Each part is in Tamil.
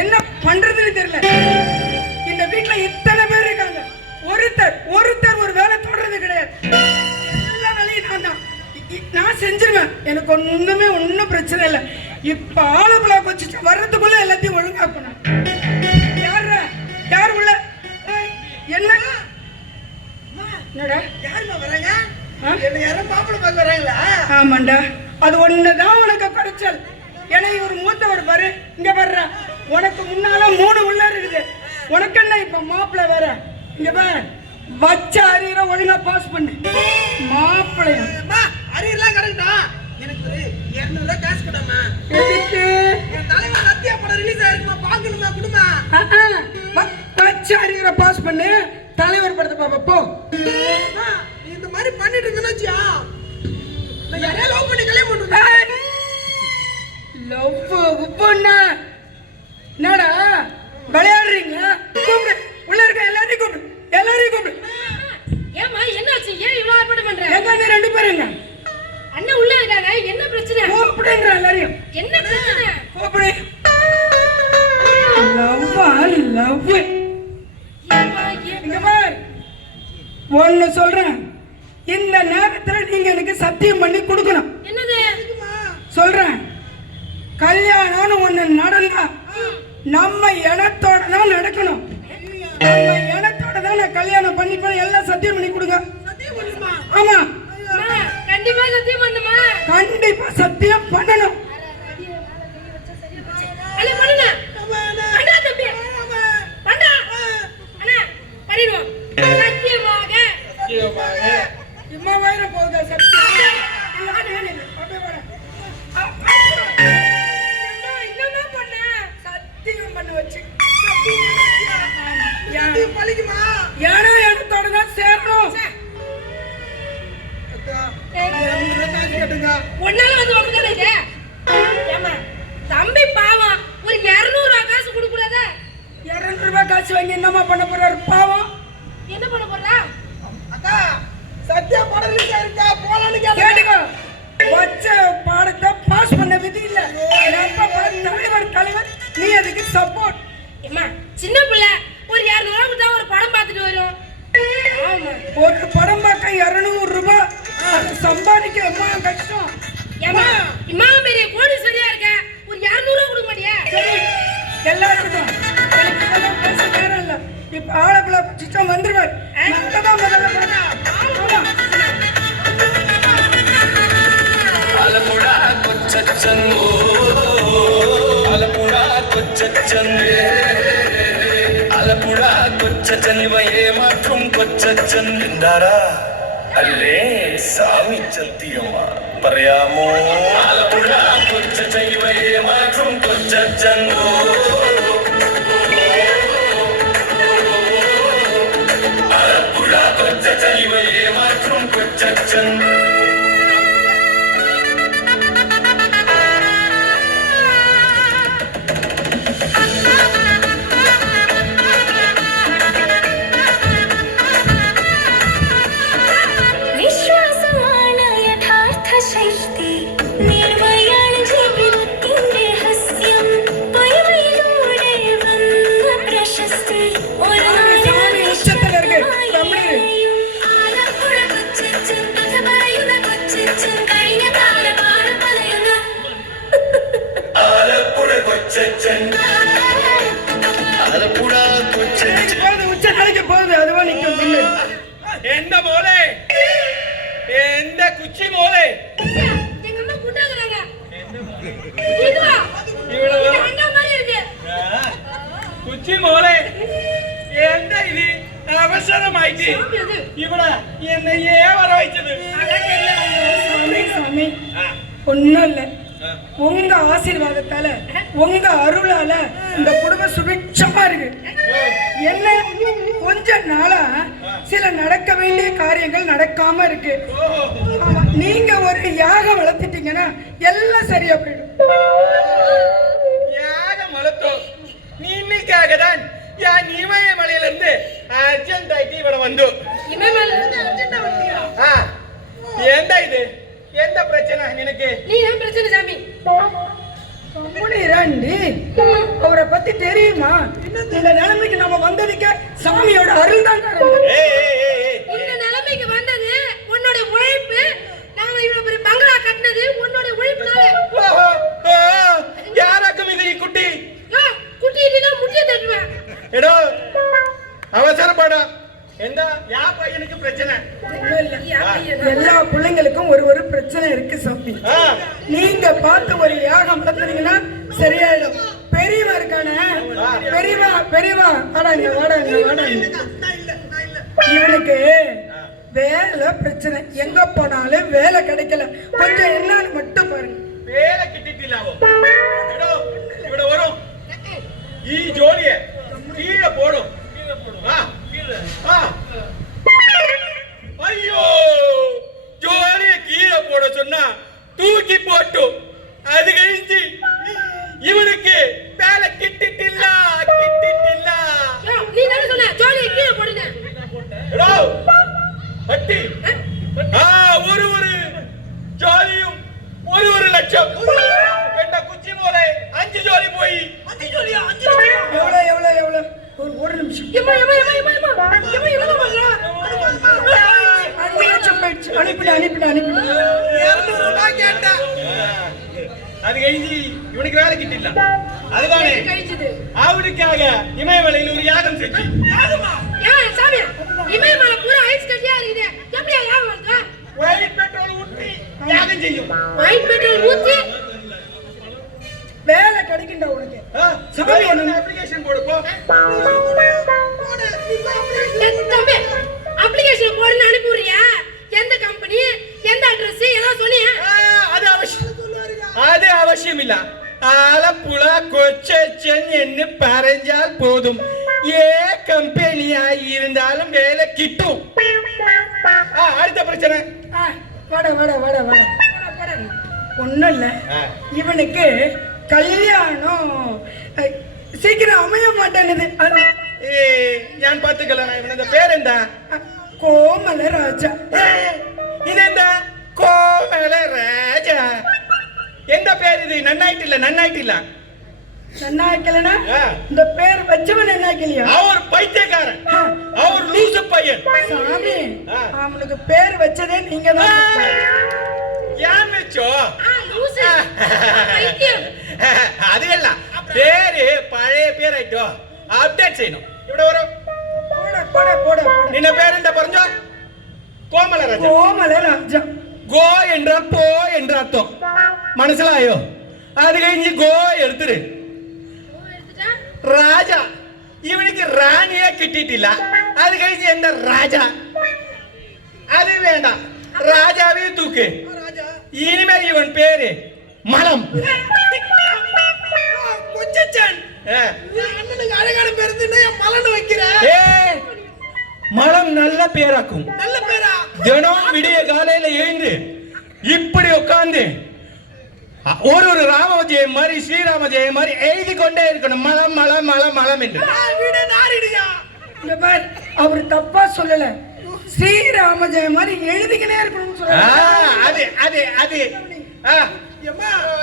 என்ன பண்றதுன்னு தெரியல. இந்த வீட்டுல இத்தனை பேர் இருக்காங்க, ஒருத்தர் ஒரு வேலை தொடர்றது கிடையாது. எல்லா வேலையும் நான் செஞ்சிருவேன். எனக்கு ஒண்ணும் பிரச்சனை இல்லை. இப்ப ஆளுக்குள்ள வச்சுட்டு வர்றதுக்குள்ள எல்லாத்தையும் ஒழுங்கா பண்ண. யார் உள்ள என்னடா யாருமா வராங்க? என்ன யாரும் மாப்பிள்ளை பார்க்க வராங்களா? ஆமாண்டா, அது ஒண்ணுதான் உனக்கு குறைச்சல். ஏன்னா இவர் மூத்தவர் பாரு, இங்க வர்ற உனக்கு முன்னால 3 உள்ள இருக்குது. உனக்கு என்ன இப்ப மாப்பிள்ளை வேற? இங்க பாரு, வச்ச அரியர ஒழுங்கா பாஸ் பண்ணு. மாப்பிள்ளையா அரியர்லாம் கிடைக்கா? எனக்கு 200 காசு கொடுமா. எதுக்கு? என் தலைவர் சத்யா படம் ரிலீஸ் ஆயிருக்குமா, பாக்கணுமா குடுமா? வச்ச அரியர பாஸ் பண்ணு, தலைவர் படத்தை பாப்பா போ. இந்த மாதிரி பண்ணிட்டு இருந்தேன்னா நான் யாரையா லவ் பண்ணி கல்யாணம் பண்ணுவேன். லவ் உப்புன்னா என்னடா விளையாடுறீங்க? கூப்பிடு, உள்ள இருக்க எல்லாரையும் கூப்பிடு. ஏமா என்னாச்சு? ஏன் இவ்வளவு ஆர்ப்பாட்டம் பண்ற? எங்க 2 பேருங்க அண்ணன் உள்ள இருக்காங்க. என்ன பிரச்சனை? கூப்பிடுங்க எல்லாரையும். என்ன பிரச்சனை? கூப்பிடு. லவ் இங்க பாரு, ஒன்னு சொல்றேன். இந்த நேரத்துல நீங்க எனக்கு சத்தியம் பண்ணி கொடுக்கணும். என்னது சொல்றேன், கல்யாணம்னு ஒண்ணு நடந்தா நம்ம இனத்தோட தான் நடக்கணும். நம்ம இனத்தோட தான் நான் கல்யாணம் பண்ணிப்பேன். எல்லாம் சத்தியம் பண்ணி கொடுங்க. ஆமா, கண்டிப்பா சத்தியம் பண்ணுமா? கண்டிப்பா சத்தியம் பண்ணணும். அண்ணா பண்ணுங்க. அண்ணா தம்பி அண்ணா அண்ணா பண்ணிடுவோம். சத்தியமாக இம்மா வயிறு போகுதா? சத்தியம் என்னதான் பண்ண? சத்தியம் பண்ண வச்சு பழிக்குமா? ஏன்னா இடத்தோட தான் சேரணும். ஒன்னால வந்து வந்துடாதே. ஏமா தம்பி பாவம், ஒரு 200 ரூபாய் காசு கொடுக்கூடாதா? 200 ரூபாய் காசு வாங்கி என்னமா பண்ண போறாரு பாவம்? என்ன பண்ண போறா? அக்கா சத்யா படம் ரிலீஸ் ஆயிருக்கா, போலான்னு கேட்டுக்கோ. வச்ச பாடத்தை பாஸ் பண்ண விதி இல்ல. தலைவர் நீ அதுக்கு சப்போர்ட். ஏமா சின்ன பிள்ளை ஒரு 200 ரூபாய் கொடுத்தா ஒரு படம் பார்த்துட்டு வரும். ஒரு படம் பார்க்க 200 ரூபாய் சம்பாதிக்க ரொம்ப கஷ்டம். ஏமா இம்மா பெரிய கோடி சரியா இருக்க, ஒரு 200 ரூபாய் கொடுக்க மாட்டியா? எல்லாருக்கும் எனக்கு இதெல்லாம் பேச நேரம் இல்ல. இப்ப ஆளக்குள்ள சிச்சம் வந்துருவார். மத்ததான் முதல்ல பண்ணா. ஆலப்புழா கொச்சச்சன் ஆலப்புழா கொச்சச்சன் ஆலப்புழா கொச்சச்சன் இவன் ஏமாற்றும் கொச்சச்சன் என்றாரா? അല്ലേ സ്വാമി സത്യമാ പറയാമോ? ആലപ്പുഴ കൊച്ചൈവയെ മാറ്റും കൊച്ചൻ ആലപ്പുഴ കൊച്ചൈവയെ മാറ്റും കൊച്ചൻ എന്റെ മോളെ, എന്റെ കുച്ചി മോളെ, കുച്ചി മോളെ, എന്താ ഇത് അവസരമായിട്ട് ഇവിടെ എന്നെ വര വെച്ചത്? ஒன்னும் இல்ல, உங்க ஆசீர்வாதத்தால உங்க அருளால இந்த குடும்பம் சுபிட்சமா இருக்கு. என்ன கொஞ்ச நாளா சில நடக்க வேண்டிய காரியங்கள் நடக்காம இருக்கு. நீங்க ஒரு யாகம் வளர்த்துட்டீங்கன்னா எல்லாம் சரியா போயிடும். யாகம் வளர்த்தோம் நீக்காகதான் ഞാൻ ഇമയമലയിൽ നിന്ന് അർജന്റായിട്ട് ഇവിടെ വന്നു. എന്താ ഇത്? എന്താ പ്രശ്നം നിനക്ക്? നീ ഞാൻ പ്രശ്നം സാമി முடியற ஏண்டி அவரை பத்தி தெரியுமா? இந்த நிலைமைக்கு நம்ம வந்ததுக்கு சாமியோட அருள் தான் காரணம். இந்த நிலைமைக்கு வந்தது உன்னோட உழைப்பு. நாம இவ்வளவு பெரிய பங்களா கட்டினது உன்னோட உழைப்புனால. யாராக்கும் இது குட்டி? குட்டினா முட்டிய தட்டுவேன். எடோ அவசரப்படா. எந்த யா பையனுக்கு பிரச்சனை? எல்லா பிள்ளைங்களுக்கும் ஒரு பிரச்சனை இருக்கு சாமி. நீங்க பார்த்து ஒரு யாகம் நடத்துனீங்கன்னா சரியாயிடும். பெரியவா இருக்கானே, பெரியவா வாடா. இவனுக்கு வேலை பிரச்சனை, எங்க போனாலும் வேலை கிடைக்கல. கொஞ்சம் என்னன்னு மட்டும் பாருங்க. வேலை கிட்டிட்டிலாவோ இவட வரும் ஈ ஜோலிய கீழே போடும். ஐயோ ஜோலிய கீழே போட சொன்னா தூக்கி போட்டு அது கழிஞ்சு இவனுக்கு வேலை கிட்டிட்டில்ல. நீ என்ன சொன்ன? ஜோலியை கீழே போடுங்க. பட்டி ஒரு ஜோலியும் ஒரு லட்சம். என்ன குச்சி மூளை 5 ஜோலி போய் 5 ஜோலியா? 5 லட்சம் எவ்வளவு? ஒரு நிமிஷம். 5 லட்சம் போயிடுச்சு. அனுப்பிடு. 200 ரூபாய் கேட்டா அது கழிஞ்சு இவனுக்கு வேலை கிட்டில்ல. அதுதானே அவனுக்காக இமயமலையில் ஒரு யாகம் செஞ்சு. சாமி இமயமலை பூரா ஐஸ் கட்டியா இருக்குது. எப்படியா யாகம் வருது? ஒயிட் பெட்ரோல் ஊற்றி யாகம் செய்யும். ஒயிட் பெட்ரோல் ஊத்தி வேலை கிடைக்குண்டா உனக்கு. சாமி என்ன அப்ளிகேஷன் போடு போ. தம்பி அப்ளிகேஷன் போடுன்னு அனுப்பிடுறியா? எந்த கம்பெனி, எந்த அட்ரஸ் ஏதாவது சொன்னியா? அது அவசியம் இல்ல. ஆலப்புழ கொச்சன் என்று பறஞ்சால் போதும். ஏ கம்பெனியா இருந்தாலும் வேலை கிட்டும். அடுத்த பிரச்சனை. வாடா. ஒண்ணும் இல்ல, இவனுக்கு கல்யாணம் சீக்கிரம் அமைய மாட்டேன்னுது. ஏன் பாத்துக்கலாம். இவனோட பேர் என்ன? கோமலராஜா. இது என்ன கோமலராஜா? எந்த பேர் இது? நன்னாயிட்டு இல்ல. நன்னாய்க்கலனா இந்த பேர் வச்சவன் நன்னாய்க்கலையா? அவர் பைத்தியக்காரன், அவர் லூசு பையன். சாமி அவனுக்கு பேர் வச்சதே நீங்க தான். ஏன் வச்சோ? லூசு பைத்தியம். அது இல்ல, பேரு பழைய பேர் ஆயிட்டோ அப்டேட் செய்யணும். இவட வரும். போட. நின்ன பேர் என்ன பறஞ்சோ? கோமலராஜா. கோ என்றால் போ என்ற அர்த்தம். മനസ്സിലായോ? அது കഴിഞ്ഞ് கோ எடுத்துரு. ராஜா இவனுக்கு ராணியே கிட்டிட்டிല്ല. அது കഴിഞ്ഞ് என்ன ராஜா? அது வேண்டாம், ராஜாவே தூக்கு. இனிமே இவன் பேரு மலம். கொச்சன் அண்ணனுக்கு அழகான பேர் இருந்தா மலன்னு வைக்கிற. மலம் நல்ல பேராக்கும். நல்ல பேரா? தினம் விடிய காலையில எழுந்து இப்படி உட்கார்ந்து ஒரு ராம ஜெயம் மாதிரி ஸ்ரீராம ஜெயம் மாதிரி எழுதி கொண்டே இருக்கணும். மலம் என்று. அவர் தப்பா சொல்லல, ஸ்ரீராம ஜெயம் மாதிரி எழுதிக்கினே இருக்கணும்னு சொல்ல.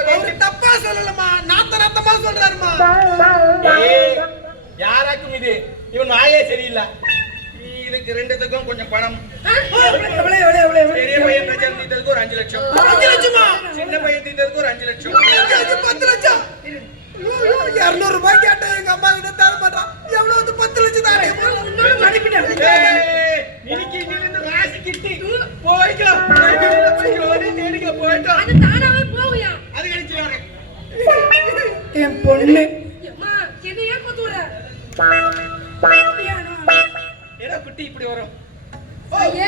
அது தப்பா சொல்லலமா, நாத்தமா சொல்றாருமா. யாராக்கும் இது? இவன் வாயே சரியில்லை. இதுக்கு ரெண்டுத்துக்கும் கொஞ்சம் பணம். பெரிய பையன் பிரச்சனை தீர்த்ததுக்கு ஒரு 5 லட்சம். 5 லட்சமா? சின்ன பையன் தீர்த்ததுக்கு ஒரு 5 லட்சம். 10 லட்சம். 200 ரூபாய் கேட்டா எங்க அம்மா கிட்ட தர மாட்டான். எவ்வளவு? 10 லட்சம் தானே. இன்னைக்கு இருந்து ராசி கிட்டி போய்க்கலாம். போயிட்டோம். அது தானாவே போவியா? அது கழிச்சு வரேன். என் பொண்ணு என்ன ஏன் கொத்துற? ஏடா குட்டி இப்படி வரும்.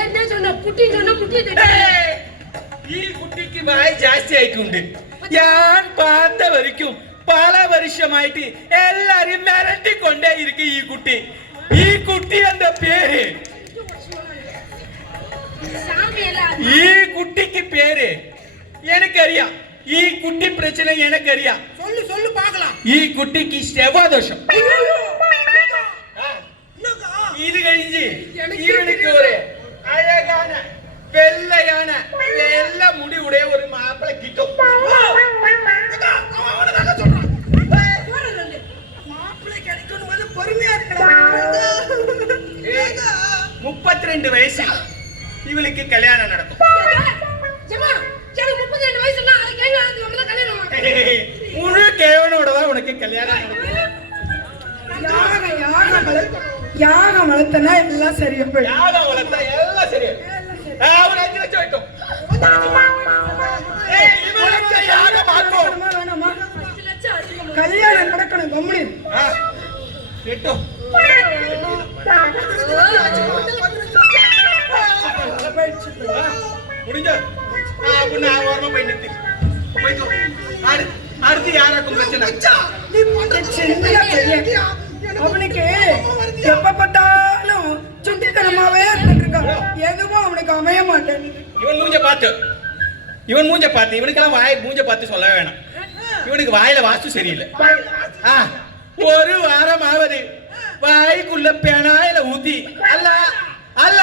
என்ன சொன்ன? குட்டி சொன்ன குட்டியை தட்டி. ഈ കുട്ടിക്ക് വായി ജാസ്തി ആയിട്ടുണ്ട്. ഞാൻ പാത്ത വരയ്ക്കും പല വർഷമായിട്ട് എല്ലാരും മിരട്ടിക്കൊണ്ടേ ഇരിക്കും ഈ കുട്ടി. ഈ കുട്ടി എന്റെ പേര്, ഈ കുട്ടിക്ക് പേര് എനിക്കറിയാം. ഈ കുട്ടി പ്രശ്ന എനിക്കറിയാം. சொல்லு பார்க்கலாம். ഈ കുട്ടിക്ക് ശവദോഷം. ഇത് കഴിഞ്ഞ് ഇവനുക്ക് ഒരു അഴകാന വെള്ളയാന എല്ലാ മുടി ഉடைய ഒരു മാപ്പിള കിട്ടും. கல்யாணம் நடக்கும். ஏம்மா, எனக்கு 32 வயசுன்னா அது கேள்வி ஆனதுக்கு அப்புறம் தான் கல்யாணமா? முழு கேவனோட தான் உனக்கு கல்யாணம் நடக்கும். யாகம் வளர்த்தனா எல்லாம் சரியா போயிடும். யாகம் வளர்த்தா எல்லாம் சரியா. ஒரு 5 லட்சம் வைக்கும். யாகம் மாத்தோம். வேணாமா? 5 லட்சம் அதிகமா. கல்யாணம் நடக்கணும் கம்முனு. கேட்டோம். முடிஞ்சா நான் ஓரமா போய் நிறுத்தி போய்க்கோ. அடுத்து யாராக்கும் பிரச்சனை? சின்ன பையன். அவனுக்கு எப்ப பார்த்தாலும் சுட்டித்தனமாவே இருக்கான். எதுவும் அவனுக்கு அமைய மாட்டேன். இவன் மூஞ்ச பார்த்து இவனுக்கெல்லாம் மூஞ்ச பார்த்து சொல்ல வேணாம். இவனுக்கு வாயில வாஸ்து சரியில்லை. ஒரு வாரம் ஆவது வாய்க்குள்ள பெனாயில ஊத்தி அல்ல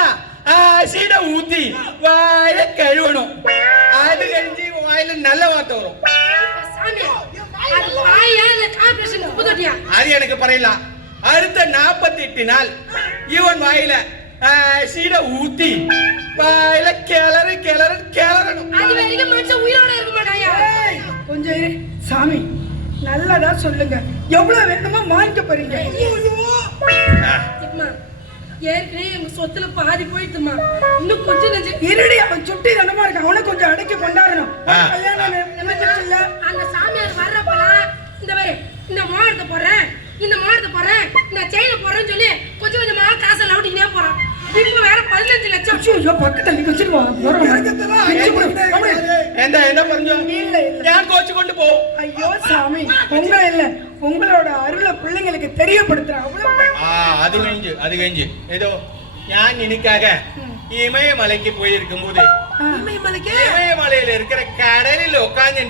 சீட ஊத்தி வாயில கழுவணும். அது கழிஞ்சு வாயில நல்ல வார்த்தை வரும். சாமி, அது வாயா இல்ல கார்ப்பரேஷன் புதுட்டியா? அது எனக்கு பரையில. அடுத்த 48 நாள் இவன் வாயில சீட ஊத்தி வாயில கிளறணும். அது வரைக்கும் மனுஷன் உயிரோட இருக்க மாட்டாயா? கொஞ்சம் இரு. சாமி நல்லதா சொல்லுங்க. எவ்வளவு வேணுமோ வாங்கிக்க போறீங்க. அம்மா, ஏற்கனவே எங்க சொத்துல பாதி போயிட்டுமா. இன்னும் கொஞ்சம் நெஞ்சு இருடி. அவன் சுட்டி தனமா இருக்கான். அவனை கொஞ்சம் அடக்கி கொண்டாடணும். கல்யாணம் என்ன சொல்ல? அந்த சாமியார் வர்றப்பலாம் இந்த மாதிரி இந்த மாடத்தை போடுறேன், இந்த செயினை போடுறேன்னு சொல்லி கொஞ்சம் கொஞ்சமா காசை லவுட்டிக்கினே போறான். இப்ப வேற 15 லட்சம். ஐயோ பக்கத்துல வச்சிருவா. என்ன பண்றோம்? ஏன் கோச்சு கொண்டு போ. ஐயோ சாமி, உங்களை இல்ல உங்களோட அருளை பிள்ளைங்களுக்கு தெரியப்படுத்துறேன். அது கழிஞ்சு ஏதோ ஞான் இன்னைக்காக இமயமலைக்கு போயிருக்கும் போது இமயமலையில இருக்கிற கடலில் உட்கார்ந்து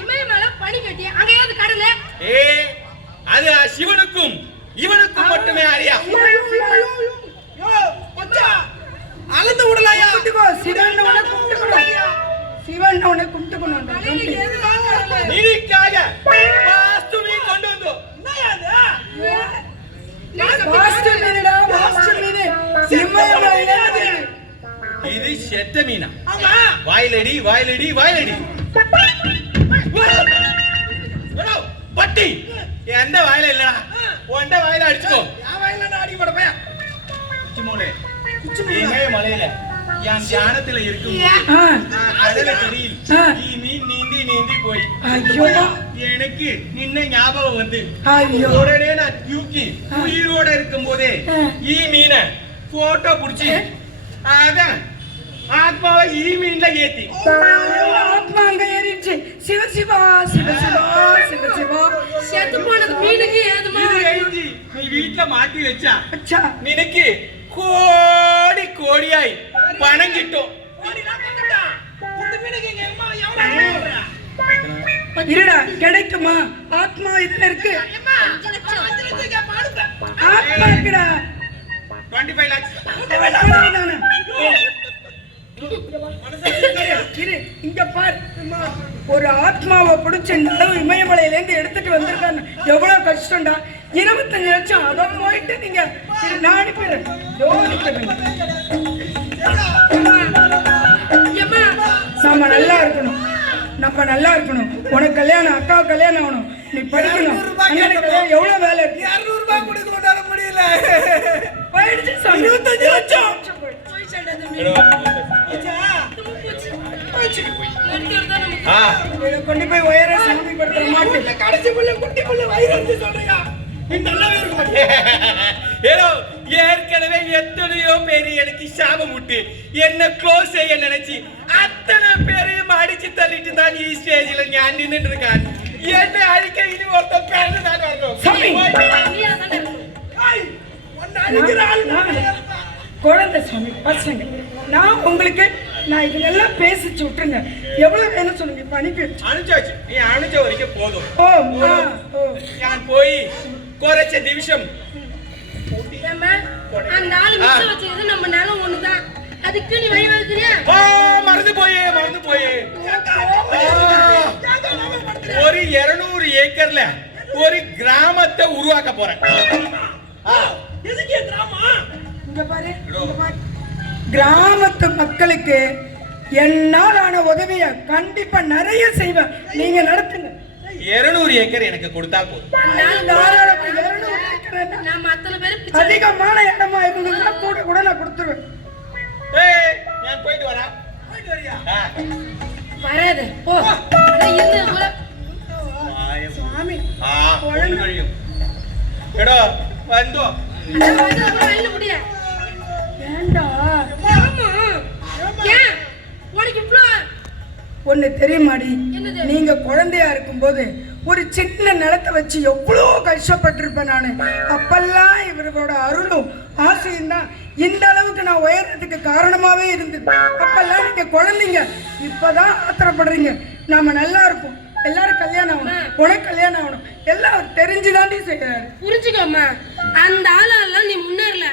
இமயமலை பனி கட்டி அங்கேயாவது கடல. அது சிவனுக்கும் இவனுக்கும் மட்டுமே அறியா. அளந்து விடலாயா? சிவன் உனக்கு கும்பிட்டுக்கணும். நினைக்காக வாஸ்துவை கொண்டு வந்தோம். இது செத்த மீனா? வாயிலடி பட்டி எந்த வாயில இல்லடா, உண்ட வாயில அடிச்சுக்கோ. இமயமலையில என் தியானத்துல இருக்கும் கடலக்கடியில் மீன் நீந்தி போய் எனக்கு நின்ன ஞாபகம் வந்து உடனே நான் தூக்கி உயிரோட இருக்கும் போதே மீனை போட்டோ புடிச்சு அதான் ஆத்மாவை மீன்ல ஏத்தி ஆத்மா அங்க ஏறிச்சு. சிவசிவா செத்து போனது மீனுக்கு ஏதுமா? நீ வீட்டுல மாட்டி வச்சா நினைக்கு கோடியாய் பணம் கிட்டும். இருடா கிடைக்குமா? ஆத்மா இதுல இருக்கு. ஆத்மா இருக்குடா. 25 lakhs. இங்க பாரு, ஒரு ஆத்மாவை பிடிச்ச இந்த அளவு இமயமலையில இருந்து எடுத்துட்டு வந்திருக்காங்க. எவ்வளவு கஷ்டம்டா. 25 லட்சம் அதை போயிட்டு நீங்க நாடி பேரு நம்ம நல்லா இருக்கணும். உனக்கு கல்யாணம், அக்காவுக்கு கல்யாணம் ஆகணும், நீ படிக்கணும். எவ்வளவு வேலை இருக்கு? 200 ரூபாய் கொடுக்க கொண்டாட முடியல. போயிடுச்சு. 25 லட்சம் கொண்டு போய் வயிற சாமிப்படுத்த மாட்டேன். கடைசி புள்ள குட்டி புள்ள வயிறு சொல்றியா? ஏற்கனவே எத்தனையோ பேரு எனக்கு சாபம் விட்டு என்ன க்ளோஸ் செய்ய நினைச்சு அத்தனை பேரையும் அடிச்சு தள்ளிட்டு தான் ഈ സ്റ്റേജിൽ ഞാൻ நின்னுட்டு இருக்கேன். என்ன அழிக்க இனி ஒருத்தன் பேரு தான் குழந்தை சாமி பசங்க. நான் உங்களுக்கு இதெல்லாம் பேசிச்சு விட்டுருங்க. எவ்வளவு வேணும் சொல்லுங்க. இப்ப அனுப்பிச்சாச்சு. நீ அனுப்பிச்ச வரைக்கும் போதும். நான் போய் குறைச்ச நிமிஷம் அந்த ஆளு மிச்சம் வச்சது நம்ம நிலம் ஒண்ணுதான். அதுக்கு நீ வழி வகுக்கிறியா? மறந்து போயே ஒரு 200 ஏக்கர்ல ஒரு கிராமத்தை உருவாக்க போறேன். இங்க பாரு, கிராமத்து மக்களுக்கு என்னால் ஆன உதவிய கண்டிப்பா நிறைய செய்வேன். நீங்க நடத்துங்க. 200 ஏக்கர் எனக்கு கொடுத்தா போதும். தாராளமா 200 ஏக்கர் என்ன? நாம அத்தனை பேரும் அதிகமான இடமா இருந்ததுன்னா கூட நான் கொடுத்துருவேன். ஏய் நான் போயிட்டு வரேன். போயிட்டு வரியா? வராது போ. அதான் இருந்து கூட சுவாமி ஒழுங்கையும் எடோ வந்தோ அதான் வந்து அப்புறம் வெளில முடிய ஏண்டா ஏன் உனக்கு இவ்ளோ ஒண்ணு தெரியுமாடி? என்னது? நீங்க குழந்தையா இருக்கும்போது ஒரு சின்ன நிலத்தை வச்சு எவ்வளோ கஷ்டப்பட்டிருப்பேன் நானு. அப்பெல்லாம் இவரோட அருளும் ஆசையும் தான் இந்த அளவுக்கு நான் உயரத்துக்கு காரணமாவே இருந்தது. அப்பெல்லாம் நீங்க குழந்தைங்க, இப்பதான் ஆத்திரப்படுறீங்க. நாம நல்லா இருப்போம், எல்லாரும் கல்யாணம் ஆகணும், உனக்கு கல்யாணம் ஆகணும், எல்லாம் தெரிஞ்சுதாண்டி செய்யறாரு. புரிஞ்சுக்கோமா, அந்த ஆளால நீ முன்னேறல.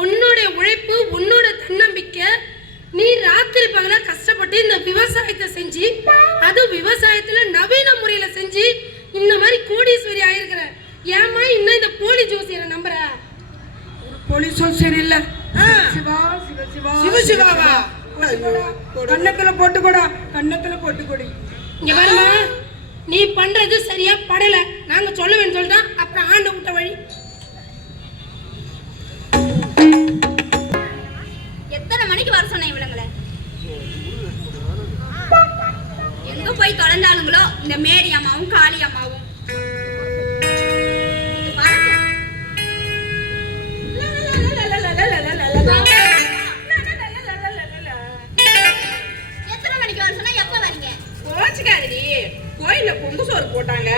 உன்னுடைய உழைப்பு, உன்னோட தன்னம்பிக்கை, நீ ராத்திரி பகலா கஷ்டப்பட்டு இந்த விவசாயத்தை செஞ்சு, அது விவசாயத்துல நவீன முறையில செஞ்சு இந்த மாதிரி கோடீஸ்வரி ஆயிருக்கிற. ஏமா இன்னும் இந்த போலி ஜோசியரை நம்புற? போலீஸும் சரியில்லை. சிவா சிவ சிவா சிவ சிவாவா கண்ணத்துல போட்டுக்கூடா, கண்ணத்துல போட்டுக்கூடி. இங்க பாருமா, நீ பண்றது சரியா படல. நாங்க சொல்லுவேன்னு சொல்லிட்டா அப்புறம் ஆண்ட விட்ட வழி. எத்தனை மணிக்கு வர சொன்னேன் இவளுங்கள? எங்க போய் தொலைஞ்சாலுங்களோ இந்த மேரி அம்மாவும் காளி அம்மாவும். எத்தனை மணிக்கு வர சொன்னா எப்ப வரீங்க? போச்சுக்காதடி, கோயில்ல பொங்கு சோறு போட்டாங்க,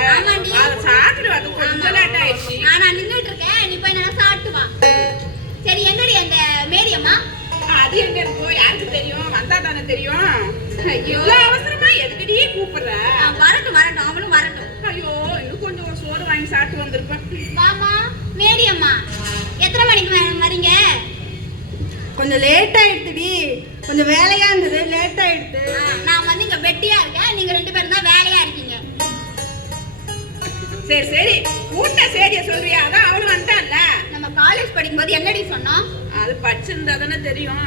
அதை சாப்பிட்டு வந்து கொஞ்சம் லேட் ஆயிடுச்சு. நான் நின்னுட்டு இருக்கேன், நீ போய் நல்லா சாப்பிட்டு வா. சரி, எங்கடி அந்த மேரி அம்மா? அது எங்க இருக்கும், யாருக்கு தெரியும்? வந்தா தானே தெரியும். ஐயோ அவசரமா எதுக்கடி கூப்பிடுற? வரட்டும் வரட்டும், அவளும் வரட்டும். ஐயோ இன்னும் கொஞ்சம் ஒரு சோறு வாங்கி சாப்பிட்டு வந்திருப்பேன். வாமா மேரி அம்மா, எத்தனை மணிக்கு வரீங்க? கொஞ்சம் லேட் ஆயிடுச்சுடி, கொஞ்சம் வேலையா இருந்தது, லேட் ஆயிடுச்சு. நான் வந்து இங்க வெட்டியா இருக்கேன், நீங்க 2 பேரும் தான் வேலையா இருக்கீங்க. சரி சரி, கூட்ட சேரிய சொல்றியா? அதான் அவளும் வந்துட்டான்ல. நம்ம காலேஜ் படிக்கும்போது என்னடி சொன்னோம்? அது படிச்சிருந்தா தானே தெரியும்.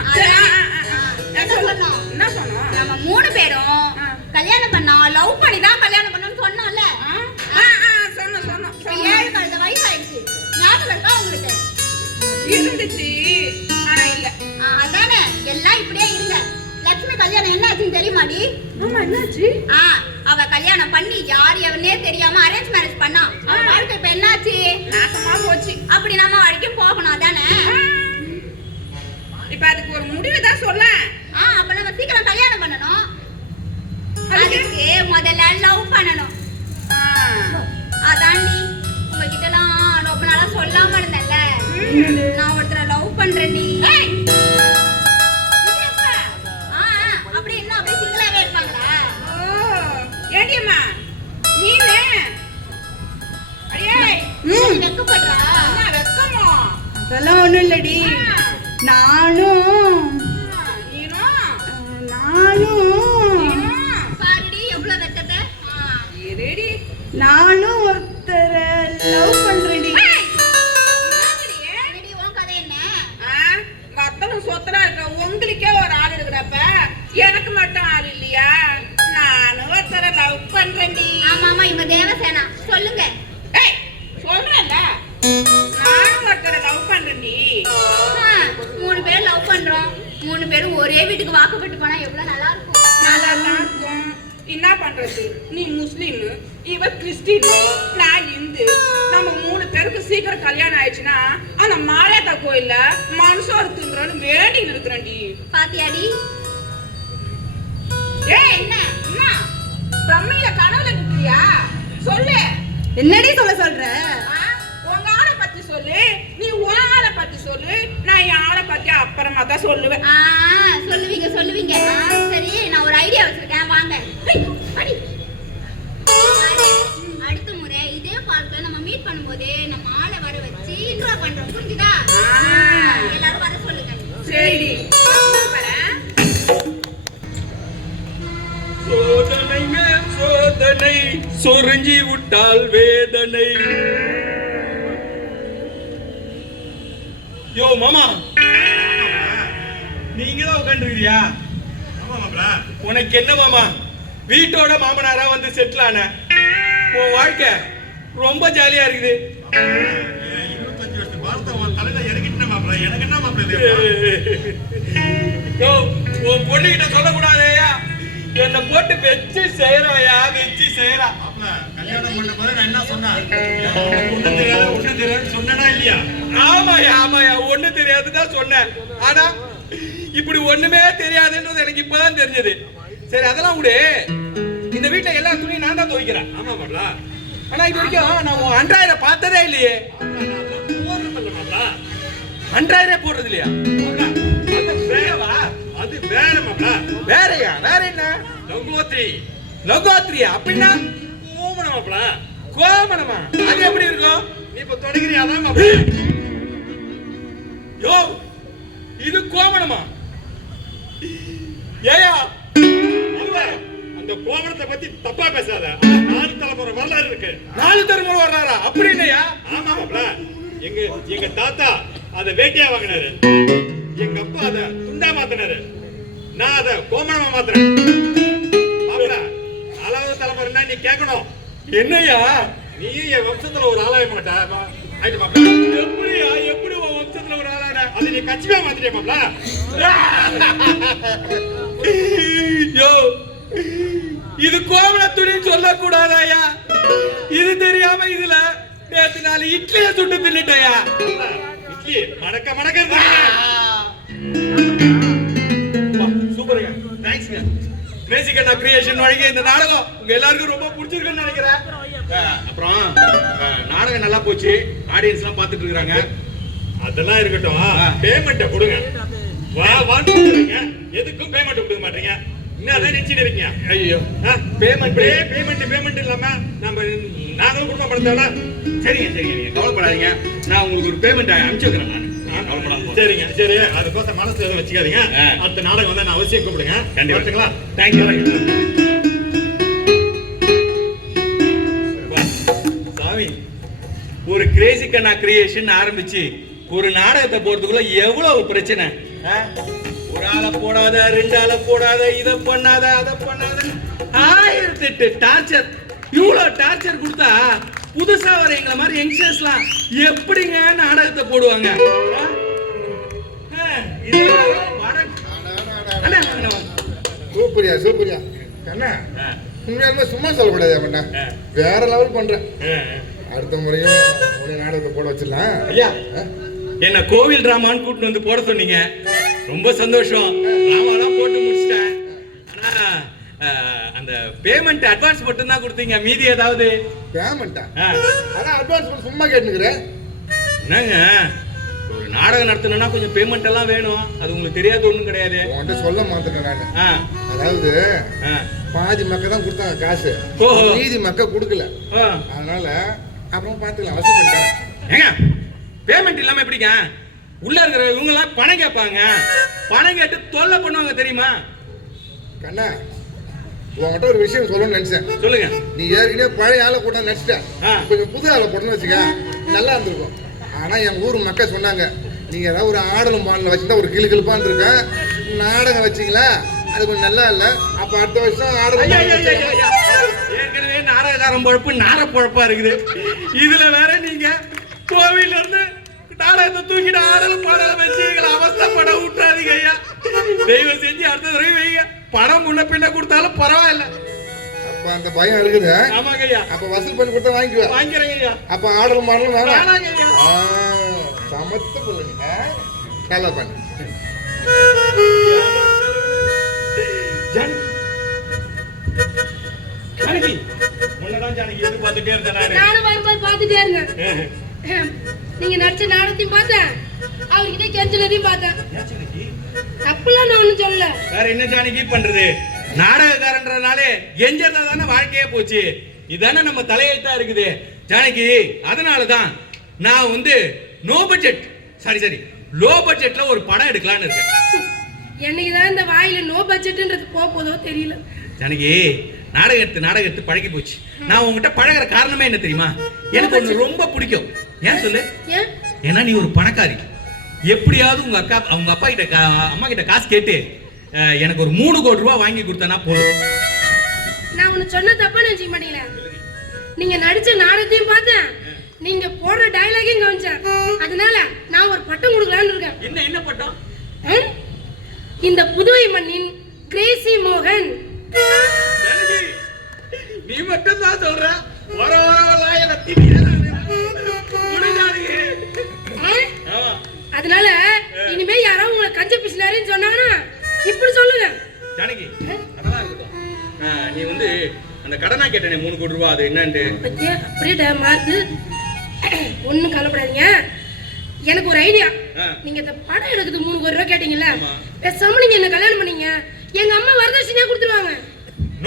என்ன சொன்னோம்? என்ன சொன்னோம்? நம்ம 3 பேரும் கல்யாணம் பண்ணோம், லவ் பண்ணி தான் கல்யாணம் பண்ணோம்னு சொன்னோம்ல. சொன்னோம் சொன்னோம் இப்ப 7 கழுத வயசு ஆயிடுச்சு, ஞாபகம் இருக்கா உங்களுக்கு? இருந்துச்சு, ஆனா இல்ல. அதானே, எல்லாம் இப்படியே இருங்க. லட்சுமி கல்யாணம் என்ன ஆச்சுன்னு தெரியுமாடி? ஆமா என்னாச்சு? அவ கல்யாணம் பண்ணி யார் எவனே தெரியாம அரேஞ்ச் மேரேஜ் பண்ணா. அவ வாழ்க்கை இப்ப என்னாச்சு? நாசமா போச்சு. அப்படி நம்ம வரைக்கும் போகணும் அதானே? இப்ப அதுக்கு ஒரு முடிவு தான் சொல்ல. அப்ப நம்ம சீக்கிரம் கல்யாணம் பண்ணணும். அதுக்கு முதல்ல லவ் பண்ணணும். அதாண்டி உங்ககிட்ட எல்லாம் ரொம்ப நாளா சொல்லாம இருந்தேன்ல, நான் ஒருத்தரை லவ் பண்றேன். நீ அப்படி என்ன அப்படியே சிங்கிளாவே இருப்பாங்களா? ஏடியம்மா நீனே அடியே வெக்கப்படுறா? வெக்கமோ? அதெல்லாம் ஒண்ணும் இல்லடி. நானும் பாருடி எவ்வளவு வெக்கத்தை. இருடி, நானும் ஒருத்தரை லவ் பண்றேன்டி. உன் கதை என்ன? வத்தலும் சொத்தலா இருக்க உங்களுக்கே ஒரு ஆள் இருக்கிறப்ப எனக்கு மட்டும் ஆள் இல்லையா? நானும் ஒருத்தரை லவ் பண்றேன்டி. ஆமா இவங்க தேவசேனா. சொல்லுங்க. சொல்றேன்ல, நானும் ஒருத்தரை லவ் பண்றேன்டி. 3 பேர் லவ் பண்றோம், 3 பேரும் ஒரே வீட்டுக்கு வாக்கப்பட்டு போனா எவ்வளவு நல்லா இருக்கும். நல்லா தான் இருக்கும். என்ன பண்றது? நீ முஸ்லீம், இவ கிறிஸ்டின், நான் இந்து. நம்ம 3 பேருக்கு சீக்கிரம் கல்யாணம் ஆயிடுச்சுன்னா அந்த மாரியாத்தா கோயில்ல மனுஷோரு தின்றோன்னு வேண்டின்னு இருக்கிறேன்டி. பாத்தியாடி? ஏய் என்ன பிரம்மையில கனவுல நிக்கிறியா? சொல்லு. என்னடி சொல்ற? உங்க ஆளை பத்தி சொல்லு, நீ உன் ஆளை பத்தி சொல்லு, நான் என் ஆளை பத்தி அப்புறமா தான் சொல்லுவேன். சொல்லுவீங்க. சரி, நான் ஒரு ஐடியா வச்சிருக்கேன், வாங்க. அடி. அடுத்த முறை இதே பார்க்ல நம்ம மீட் பண்ணும்போது நம்ம ஆளை வர வச்சு இன்ட்ரோ பண்றோம், புரிஞ்சுதா? எல்லாரும் வர சொல்லுங்க. சரி. சோதனை மேல் சோதனை, சொரிஞ்சி விட்டால் வேதனை. யோ மாமா, நீங்க தான் உட்காந்துருக்கிறியா? ஆமா மாப்ள. உனக்கு என்ன மாமா, வீட்டோட மாமனாரா வந்து செட்டில் ஆன உன் வாழ்க்கை ரொம்ப ஜாலியா இருக்குது. 25 வருஷம் பாரத உன் தலையில இறங்கிட்டேன் மாப்ள. எனக்கு என்ன மாப்ள இது? உன் பொண்ணுகிட்ட சொல்லக்கூடாதேயா, என்னை போட்டு வச்சு செய்யறாயா, வச்சு செய்யறா. மாப்ள, கல்யாணம் பண்ண போது நான் என்ன சொன்னேன்? ஒண்ணு தெரியாது சொன்னேனா இல்லையா? ஆமாயா ஒண்ணு தெரியாதுதான் சொன்னேன். ஆனா இப்படி ஒண்ணுமே தெரியாதுன்றது எனக்கு இப்பதான் தெரிஞ்சது. சரி அதெல்லாம் விடு, இந்த வீட்டுல எல்லா துணியும் நான் தான் துவைக்கிறேன். ஆமா மாப்ள. ஆனா இது வரைக்கும் நான் உன் அன்றாயிர பார்த்ததே இல்லையே. அன்றாயிரே போடுறது இல்லையா? அது வேற மாப்ள. வேறயா? வேற என்ன? லோகோத்ரியா அப்படின்னா? கோமணம் மாப்ள. கோமணமா? அது எப்படி இருக்கும்? நீ இப்ப தொடங்கிறியா? அதான் மாப்ள. யோ, இது கோமணமா? ஏயா அந்த கோமணத்தை பத்தி தப்பா பேசாத. 4 தலைமுறை வரலாறு இருக்கு. 4 தலைமுறை வர்றாரா? அப்படின்னையா? ஆமா மாப்ள. எங்க தாத்தா அத வேட்டியா வாங்கினாரு, எங்க அப்பா அத துண்டா மாத்தினாரு, நான் அத கோமணமா மாத்தினேன். மாப்ள, 4வது தலைமுறைன்னா நீ கேட்கணும். என்னையா நீ என் வம்சத்துல ஒரு ஆளாய மாட்டா ஆயிட்டு மாப்ள. எப்படியா? எப்படி உன் வம்சத்துல ஒரு ஆளான? அது நீ கட்சியா மாத்திட்டே மாப்ள. யோ, இது கோமண துணின்னு சொல்லக்கூடாதாயா? இது தெரியாம இதுல நேத்து 4 இட்லியை சுட்டு தின்னுட்டயா? இட்லி மணக்க மணக்க சூப்பருங்க, தேங்க்ஸ்ங்க. கிரேசி கண்ணா கிரியேஷன் வழங்கிய இந்த நாடகம் உங்க எல்லாருக்கும் ரொம்ப பிடிச்சிருக்குன்னு நினைக்கிறேன். அப்புறம் நாடகம் நல்லா போச்சு, ஆடியன்ஸ் எல்லாம் பாத்துட்டு இருக்காங்க. அதெல்லாம் இருக்கட்டும், பேமெண்ட்டை கொடுங்க. வான்னு எதுக்கும் பேமெண்ட் கொடுக்க மாட்டீங்க. என்ன அதான் நினைச்சிட்டு இருக்கீங்க? ஐயோ, பேமெண்ட் இல்லாம நாங்களும் குடும்பம் படுத்தல. சரிங்க நீங்க கவலைப்படாதீங்க, நான் உங்களுக்கு ஒரு பேமெண்ட் அனுப்பிச்சு வைக்கிறேன். சரிங்க, சரி, அதுக்கோசம் மனசுல எதுவும் வச்சுக்காதீங்க. அடுத்த நாடகம் வந்தா நான் அவசியம் கூப்பிடுங்க. கண்டிப்பா. தேங்க்யூ. சாமி, ஒரு கிரேசி கண்ணா கிரியேஷன் ஆரம்பிச்சு ஒரு நாடகத்தை போறதுக்குள்ள எவ்வளவு பிரச்சனை. ஒரு ஆளை போடாத, 2 ஆளை போடாத, இதை பண்ணாத, அதை பண்ணாத, 1008 டார்ச்சர். இவ்வளவு டார்ச்சர் கொடுத்தா புதுசா வர எங்களை மாதிரி யங்ஸ்டர்ஸ்லாம் எப்படிங்க நாடகத்தை போடுவாங்க? சூப்பரியா கண்ணா, உண்மையாலுமே சும்மா சொல்லக்கூடாது அண்ணா, வேற லெவல் பண்றேன். அடுத்த முறையும் ஒரு நாடகத்தை போட வச்சிடலாம். ஐயா, என்ன கோவில் டிராமான்னு கூட்டிட்டு வந்து போட சொன்னீங்க, ரொம்ப சந்தோஷம். டிராமாலாம் போட்டு முடிச்சிட்டேன். ஆனா அந்த பேமெண்ட் அட்வான்ஸ் மட்டும் தான் கொடுத்தீங்க, மீதி ஏதாவது? பேமெண்டா? அதான் அட்வான்ஸ் சும்மா கேட்டுக்கிறேன். என்னங்க, ஒரு நாடகம் நடத்தணும்னா கொஞ்சம் பேமெண்ட் எல்லாம் வேணும், அது உங்களுக்கு தெரியாத ஒண்ணும் கிடையாது. உன்கிட்ட சொல்ல மாட்டேன் நான். அதாவது பாதி மக்கள் தான் கொடுத்தாங்க காசு, மீதி மக்கள் கொடுக்கல. அதனால அப்புறம் பாத்துக்கலாம், வசூல் பண்ணிட்டேன். ஏங்க, பேமெண்ட் இல்லாம எப்படிங்க? உள்ள இருக்கிற இவங்க எல்லாம் பணம் கேட்பாங்க, பணம் கேட்டு தொல்லை பண்ணுவாங்க தெரியுமா? கண்ணா, உங்ககிட்ட ஒரு விஷயம் சொல்லணும்னு நினைச்சேன். சொல்லுங்க. நீ ஏற்கனவே பழைய ஆளை கூட நினைச்சிட்டேன், கொஞ்சம் புது ஆளை போட்டோன்னு வச்சுக்க நல்லா இருந்திருக்கும். ஆனா என் ஊர் மக்கள் சொன்னாங்க, நீங்க ஏதாவது ஒரு ஆடலும் பாடல வச்சுட்டா ஒரு கிளுகிழுப்பான் இருக்கேன், நாடகம் வச்சிங்களா அது கொஞ்சம் நல்லா இல்ல. அப்ப அடுத்த வருஷம் ஆடலும். ஏற்கனவே நாடகக்காரன் பொழப்பு நார பொழப்பா இருக்குது, இதுல வேற நீங்க கோவில்ல இருந்து நாடகத்தை தூக்கிட்டு ஆடலும் பாடல வச்சு எங்களை அவஸ்தைப்பட விட்டுறாதீங்க ஐயா. தெய்வம் செஞ்சு அடுத்த தடவை வைங்க, பணம் முன்ன பின்ன கொடுத்தாலும் பரவாயில்ல. அப்ப அந்த பயம் இருக்குது. ஆமாங்க ஐயா. அப்ப வசூல் பண்ணி கொடுத்தா வாங்கிக்குவேன். வாங்கிறேங்க ஐயா. அப்ப ஆடலும் பாடலும் வேணாங்க ஐயா. சமத்து பிள்ளைங்க, நல்லா பண்ணு. ஜானகி, முன்னதான் ஜானகி எதிர்பார்த்துட்டே இருந்தேன் நானு. நானும் வரும்போது பார்த்துட்டே இருங்க. நீங்க நடிச்ச நாடகத்தையும் பார்த்தேன், அவர்கிட்ட கெஞ்சலதையும் பார்த்தேன். தப்புலாம் நான் ஒண்ணும் சொல்லல. வேற என்ன ஜானகி பண்றது, நாடகக்காரன்றனாலே எஞ்சதா தானே வாழ்க்கையே போச்சு. இதானே நம்ம தலையெழுத்தா இருக்குது ஜானகி. அதனாலதான் நான் வந்து லோ பட்ஜெட்ல ஒரு படம் எடுக்கலான்னு இருக்கேன். என்னைக்குதான் இந்த வாயில நோ பட்ஜெட்ன்றது போதோ தெரியல. ஜானகி, நாடகம் எடுத்து பழகி போச்சு. நான் உங்ககிட்ட பழகிற காரணமே என்ன தெரியுமா? எனக்கு ஒண்ணு ரொம்ப பிடிக்கும். ஏன் சொல்லு? ஏன்னா நீ ஒரு பணக்காரி. எப்படியாவது அவங்க அப்பா கிட்ட அம்மா கிட்ட காசு கேட்டு எனக்கு ஒரு 3 கோடி ரூபாய் வாங்கி கொடுத்தனா போதும். நான் உனக்கு சொன்ன தப்பா நினைச்சுக்க மாட்டீங்களா? நீங்க நடிச்ச நாடகத்தையும் பார்த்தேன், நீங்க போடுற டயலாகையும் கவனிச்சேன். அதனால நான் ஒரு பட்டம் கொடுக்கலான்னு இருக்கேன். என்ன பட்டம்? இந்த புதுவை மண்ணின் கிரேசி மோகன். நீ மட்டும் தான் சொல்ற, வர அதனால இனிமே யாரோ உங்களை கஞ்ச பிசினாரின்னு சொன்னாங்கன்னா இப்படி சொல்லுங்க. ஜானகி, அதெல்லாம் இருக்கட்டும். நீ வந்து அந்த கடனா கேட்டனே 3 கோடி ரூபாய், அது என்னன்னு பத்தியா? அப்படியே மார்க்கு ஒன்றும் கவலைப்படாதீங்க. எனக்கு ஒரு ஐடியா. நீங்க இந்த படம் எடுக்குது 3 கோடி ரூபாய் கேட்டீங்கல்ல, பேசாம நீங்க என்ன கல்யாணம் பண்ணீங்க, எங்க அம்மா வரதட்சணையா கொடுத்துருவாங்க.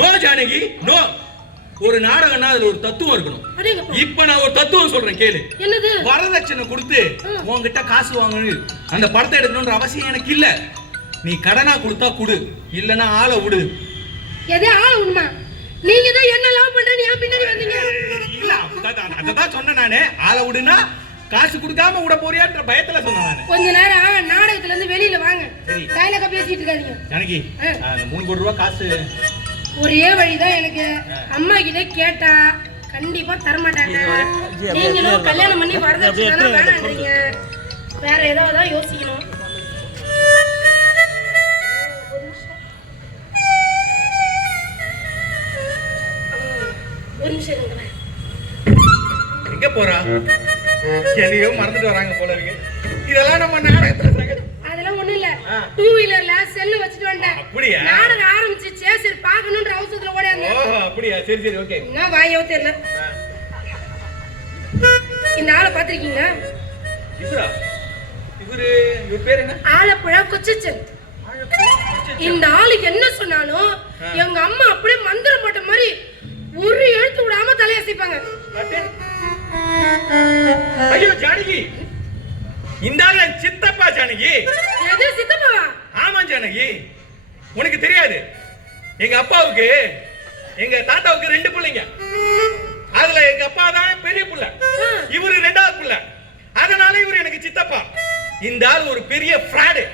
No Janaki, no. ஒரு நாடகம்னா அதுல ஒரு தத்துவம் இருக்கணும். இப்ப நான் ஒரு தத்துவம் சொல்றேன் கேளு. என்னது? வரதட்சணை கொடுத்து உன்கிட்ட காசு வாங்கணும், அந்த படத்தை எடுக்கணும்ன்ற அவசியம் எனக்கு இல்ல. நீ கடனா கொடுத்தா குடு, இல்லனா ஆளை விடு. எதே ஆளை விடுமா? நீங்க தான் என்ன லவ் பண்றீங்க, ஏன் பின்னாடி வந்தீங்க? இல்ல, அததான் சொன்னேன் நானே. ஆளை விடுனா காசு கொடுக்காம விட போறியான்ற பயத்துல சொன்னேன் நானு. கொஞ்ச நேரம் நாடகத்துல இருந்து வெளியில வாங்க, டைலாக பேசிட்டு இருக்காதீங்க. ஜானகி, அந்த 3 கோடி ரூபாய் காசு ஒரே வழிதான் எனக்கு. அம்மா கிட்ட கேட்டா கண்டிப்பா தரமாட்டாங்க. நீங்களும் கல்யாணம் பண்ணி வரதட்சணை வேணான்றீங்க, வேற ஏதாவது யோசிக்கணும். ஒரு நிமிஷம் இருங்களேன். எங்க போறா? எதையோ மறந்துட்டு வராங்க போல இருக்கு. இதெல்லாம் நம்ம நாடகத்துல அதெல்லாம் ஒண்ணும் இல்ல. 2 வீலர்ல செல்லு வச்சிட்டு வந்தேன். அப்படியே நாடகம் ஆரம்பிச்சிச்சு, சரி பாக்கணும்ன்ற அவசரத்துல ஓடியாங்க. ஓ அப்படியே, சரி சரி, ஓகே. என்ன வாயோ தெரியல. இந்த ஆளை பாத்திருக்கீங்க? இவர் பேர் என்ன? ஆலப்புழா கொச்சச்சன். இந்த ஆளுக்கு என்ன சொன்னாலும் எங்க அம்மா அப்படியே மந்திரம் போட்ட மாதிரி ஒரு எழுத்து விடாம தலையசைப்பாங்க. ஐயோ ஜானகி, இந்த ஆளு சித்தப்பா ஜானகி. எது சித்தப்பாவா? ஆமா ஜானகி, உனக்கு தெரியாது, எங்க அப்பாவுக்கு எங்க தாத்தாவுக்கு 2 பிள்ளைங்க. அதுல எங்க அப்பா தான் பெரிய பிள்ளை, இவரு 2வது பிள்ளை. அதனால இவரு எனக்கு சித்தப்பா. இந்த ஆள் ஒரு பெரிய ஃப்ராடு,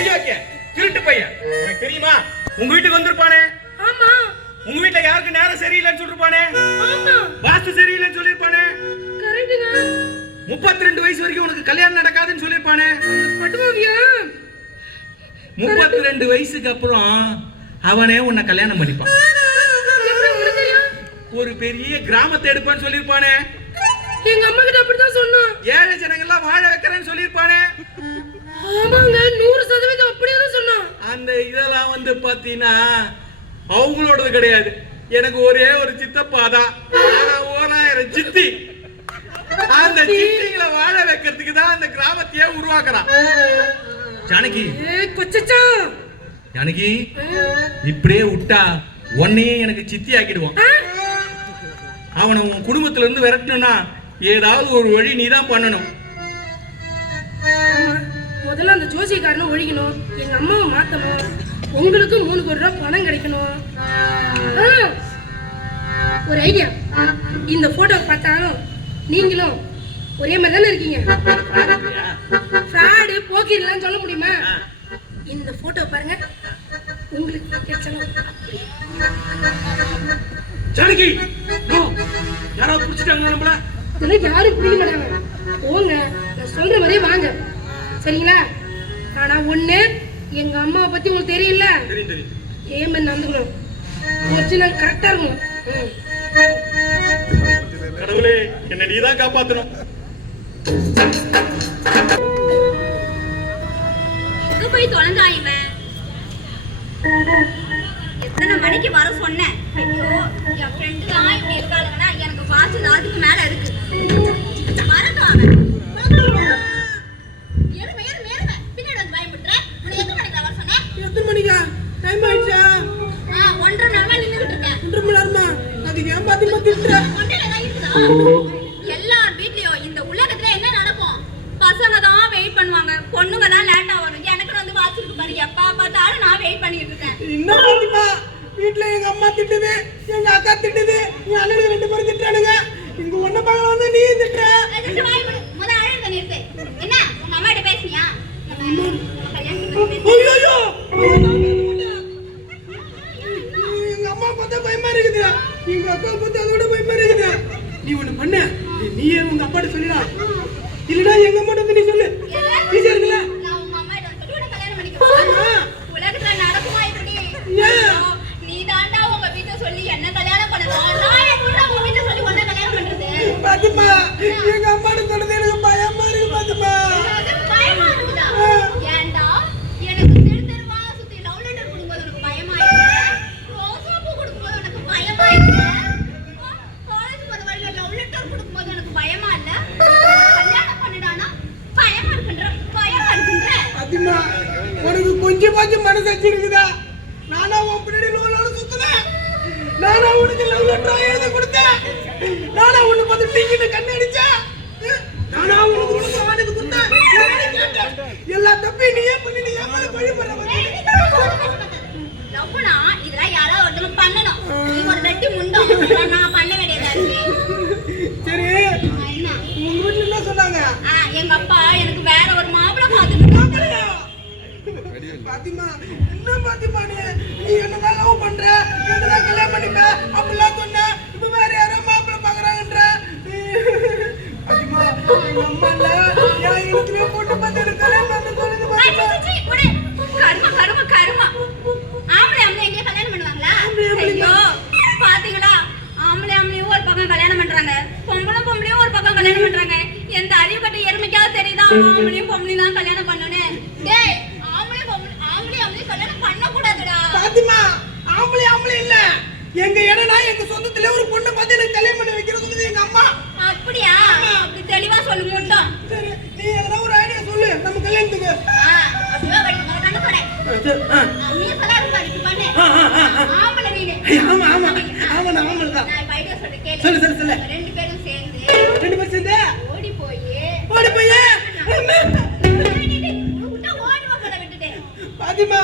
ஐயோக்கே திருட்டு பையன். உனக்கு தெரியுமா? உங்க வீட்டுக்கு வந்திருப்பானே. ஆமா. உங்க வீட்டுல யாருக்கு நேரம் சரியில்லைன்னு சொல்லிருப்பானே. ஆமா. வாஸ்து சரியில்லைன்னு சொல்லிருப்பானே. கரெக்ட்டுங்க. 32 வயசு வரைக்கும் உனக்கு கல்யாணம் நடக்காதுன்னு சொல்லிருப்பானே. பட்டுமாவியா? 32 வயசுக்கு அப்புறம் அவனே உன்னை கல்யாணம் பண்ணிப்பான். ஒரு பெரிய கிராமத்தை எடுப்பான்னு சொல்லிருப்பானே. எங்க அம்மா கிட்ட அப்படிதான் சொன்னான். ஏழை ஜனங்கள்லாம் வாழ வைக்கிறேன்னு சொல்லிருப்பானே. ஆமாங்க, 100% அப்படியே தான் சொன்னான். அந்த இதெல்லாம் வந்து பாத்தீங்கன்னா அவங்களோடது கிடையாது. எனக்கு ஒரே ஒரு சித்தப்பா தான், 1000 சித்தி. அந்த சித்திகளை வாழ வைக்கிறதுக்கு தான் அந்த கிராமத்தையே உருவாக்குறான். ஜானகி, கொச்சச்சா ஜானகி, இப்படியே விட்டா உன்னையே எனக்கு சித்தி ஆக்கிடுவான். அவனை உன் குடும்பத்துல இருந்து விரட்டணும்னா ஏதாவது ஒரு வழி நீதான் பண்ணணும். முதல்ல அந்த ஜோசியக்காரனை ஒழிக்கணும், எங்க அம்மாவை மாத்தணும், உங்களுக்கு 3 கோடி ரூபாய் பணம் கிடைக்கணும். ஒரு ஐடியா. இந்த போட்டோ பார்த்தாலும் நீங்களும் ஒரே மாதிரி தானே இருக்கீங்க. ஃப்ராடு போக்கிடலாம் சொல்ல முடியுமா? இந்த போட்டோ பாருங்க, உங்களுக்கு கிடைச்சாலும். ஜானகி, யாராவது பிடிச்சிட்டாங்க நம்மள? இதெல்லாம் யாரும் பிடிக்க மாட்டாங்க. போங்க, நான் சொல்ற மாதிரியே வாங்க, சரிங்களா? ஆனா ஒண்ணு, எங்க அம்மாவை பத்தி உங்களுக்கு தெரியல, ஏன் நடந்துக்கணும், ஒரிஜினல் கரெக்டா இருக்கணும். கடவுளே, என்ன நீதான் காப்பாத்தணும். எங்க போய் தொலைஞ்சா இவன்? எத்தனை மணிக்கு வர சொன்னேன்? ஐயோ, என் ஃப்ரெண்டு தான் இப்படி இருக்காளுங்கன்னா எனக்கு பாசு அதுக்கு மேல இருக்கு. மறந்துவாங்க. பின்னாடி வந்து பயமுட்டுற. உனக்கு எத்தனை மணிக்கு வர சொன்னேன்? எத்தனை மணிக்கா? டைம் ஆயிடுச்சா? 1.5 மணி நேரம் நின்றுட்டு இருக்கேன். 1.5 மணி நேரமா? அது ஏன் பாத்தி திட்டுற? கொண்டையில தான் இருக்குதா? எல்லார் வீட்லயும் இந்த உலகத்துல என்ன நடக்கும்? பசங்க தான் வெயிட் பண்ணுவாங்க, பொண்ணுங்க தான் லேட்டா வரும். எனக்கு வந்து வாட்சிருக்கு பாரு, எப்பா பார்த்தாலும் நான் வெயிட் பண்ணிட்டு இருக்கேன். என்ன பாத்திமா? வீட்டுல எங்க அம்மா திட்டுது, எங்க அக்கா திட்டுது, எங்க அண்ணனுக்கு 2 பேரும் திட்டுறானுங்க. இங்க ஒண்ணு பார்க்க வந்து நீ திட்டுற. முதல்ல அழுத நிறுத்து. என்ன உங்க அம்மா கிட்ட பேசுனியா? ஐயோ எங்க அம்மா பார்த்தா பயமா இருக்குது, எங்க அக்கா பார்த்தா அதோட பயமா இருக்குது. நீ ஒண்ணு பண்ண, நீயே உங்க அப்பாட்ட சொல்லிடா, இல்லடா எங்க அம்மாட்ட வந்து நீ சொல்லு. ஈஸியா இருக்குல்ல? நான் உங்க அம்மா கிட்ட சொல்லி உன்னை கல்யாணம் பண்ணிக்கிறேன். உலகத்துல நடக்குமா இப்படி? நீ தாண்டா உங்க வீட்டை சொல்லி என்ன கல்யாணம் பண்ணணும். நான் எப்படி உங்க வீட்டை சொல்லி உன்னை கல்யாணம் பண்றது? பாத்துமா, எங்க அம்மாட்ட சொல்றது எனக்கு பயமா இருக்கு பாத்துமா. பயமா இருக்குதா? ஏன்டா எனக்கு தெரு தெருவா சுத்தி லவ் லெட்டர் கொடுக்கும்போது உனக்கு பயமா இல்ல? ரோசா பூ கொடுக்கும்போது உனக்கு பயமா இல்ல? காலேஜ் போற வழியில லவ் லெட்டர் கொடுக்கும்போது உனக்கு பயமா இல்ல? கல்யாணம் பண்ணிடானா பயமா இருக்குன்ற பாத்திமா, உனக்கு கொஞ்சமாச்சும் மனசாட்சி இருக்குதா? நானா உன் பின்னாடி லோலோட சுத்துனேன், நானா உனக்கு லவ் லெட்டர் எழுதி கொடுத்தேன், நானா உன்னை பார்த்து டிங்கிட்டு கண்ணு அடிச்சேன், நானா உனக்கு ஆனது கொடுத்தேன், எல்லா தப்பையும் நீயே பண்ணி நீ ஏன் மேல பழி போடுற லவ்னா இதெல்லாம் யாராவது ஒருத்தங்க பண்ணணும். நீ ஒரு வெட்டி முண்டம், இதெல்லாம் நான் பண்ண வேண்டியதா இருக்கு. சரி, என்ன உங்க வீட்டுல என்ன சொன்னாங்க? எங்க அப்பா எனக்கு வேற ஒரு மாப்பிள்ளை பார்த்துட்டு பாத்திமா, என்ன பாத்திமா நீ என்னதான் லவ் பண்ற, என்னதான் கல்யாணம் பண்ணிப்ப அப்படிலாம் சொன்ன, இப்ப வேற யாரோ மாப்பிள்ளை பாக்குறாங்கன்ற. பாத்திமா, எங்க அம்மா இல்ல என் இடத்துலயே போட்டு பார்த்து எனக்கு கல்யாணம் பண்ண சொல்லுது பாத்திமா. கருமா கருமா கருமா. ஆம்பளை அம்மளை எங்கேயும் கல்யாணம் பண்ணுவாங்களா? ஐயோ பாத்தீங்களா, ஆம்பளை அம்மளையும் ஒரு பக்கம் கல்யாணம் பண்றாங்க, பொம்பளையும் ஒரு பக்கம் கல்யாணம் பண்றாங்க. எந்த அறிவு கட்ட எருமைக்காவது தெரியுதா ஆம்பளையும் பொம்பளையும் தான் கல்யாணம் பண்ணணும்? டேய், ஆம்பளை கல்யாணம் பண்ண கூடாதுடா. பாத்திமா, ஆம்பளை இல்ல, எங்க இடனா எங்க சொந்தத்துல ஒரு பொண்ணை பார்த்து எனக்கு கல்யாணம் பண்ணி வைக்கிற சொல்லுது எங்க அம்மா. அப்படியா? அப்படி தெளிவா சொல்லு முண்டம். சரி, நீ எதனா ஒரு ஐடியா சொல்லு நம்ம கல்யாணத்துக்கு. அப்படியே வடி கண்ணு போறேன். நீ கல்யாணம் பண்ணு. ஆம்பளை நீனு. ஆமா நான் ஆம்பளை தான். நான் ஐடியா சொல்றேன் கேளு. சொல்லு. ரெண்டு பேரும் சேர்ந்து ஓடி போய் பாத்திமா,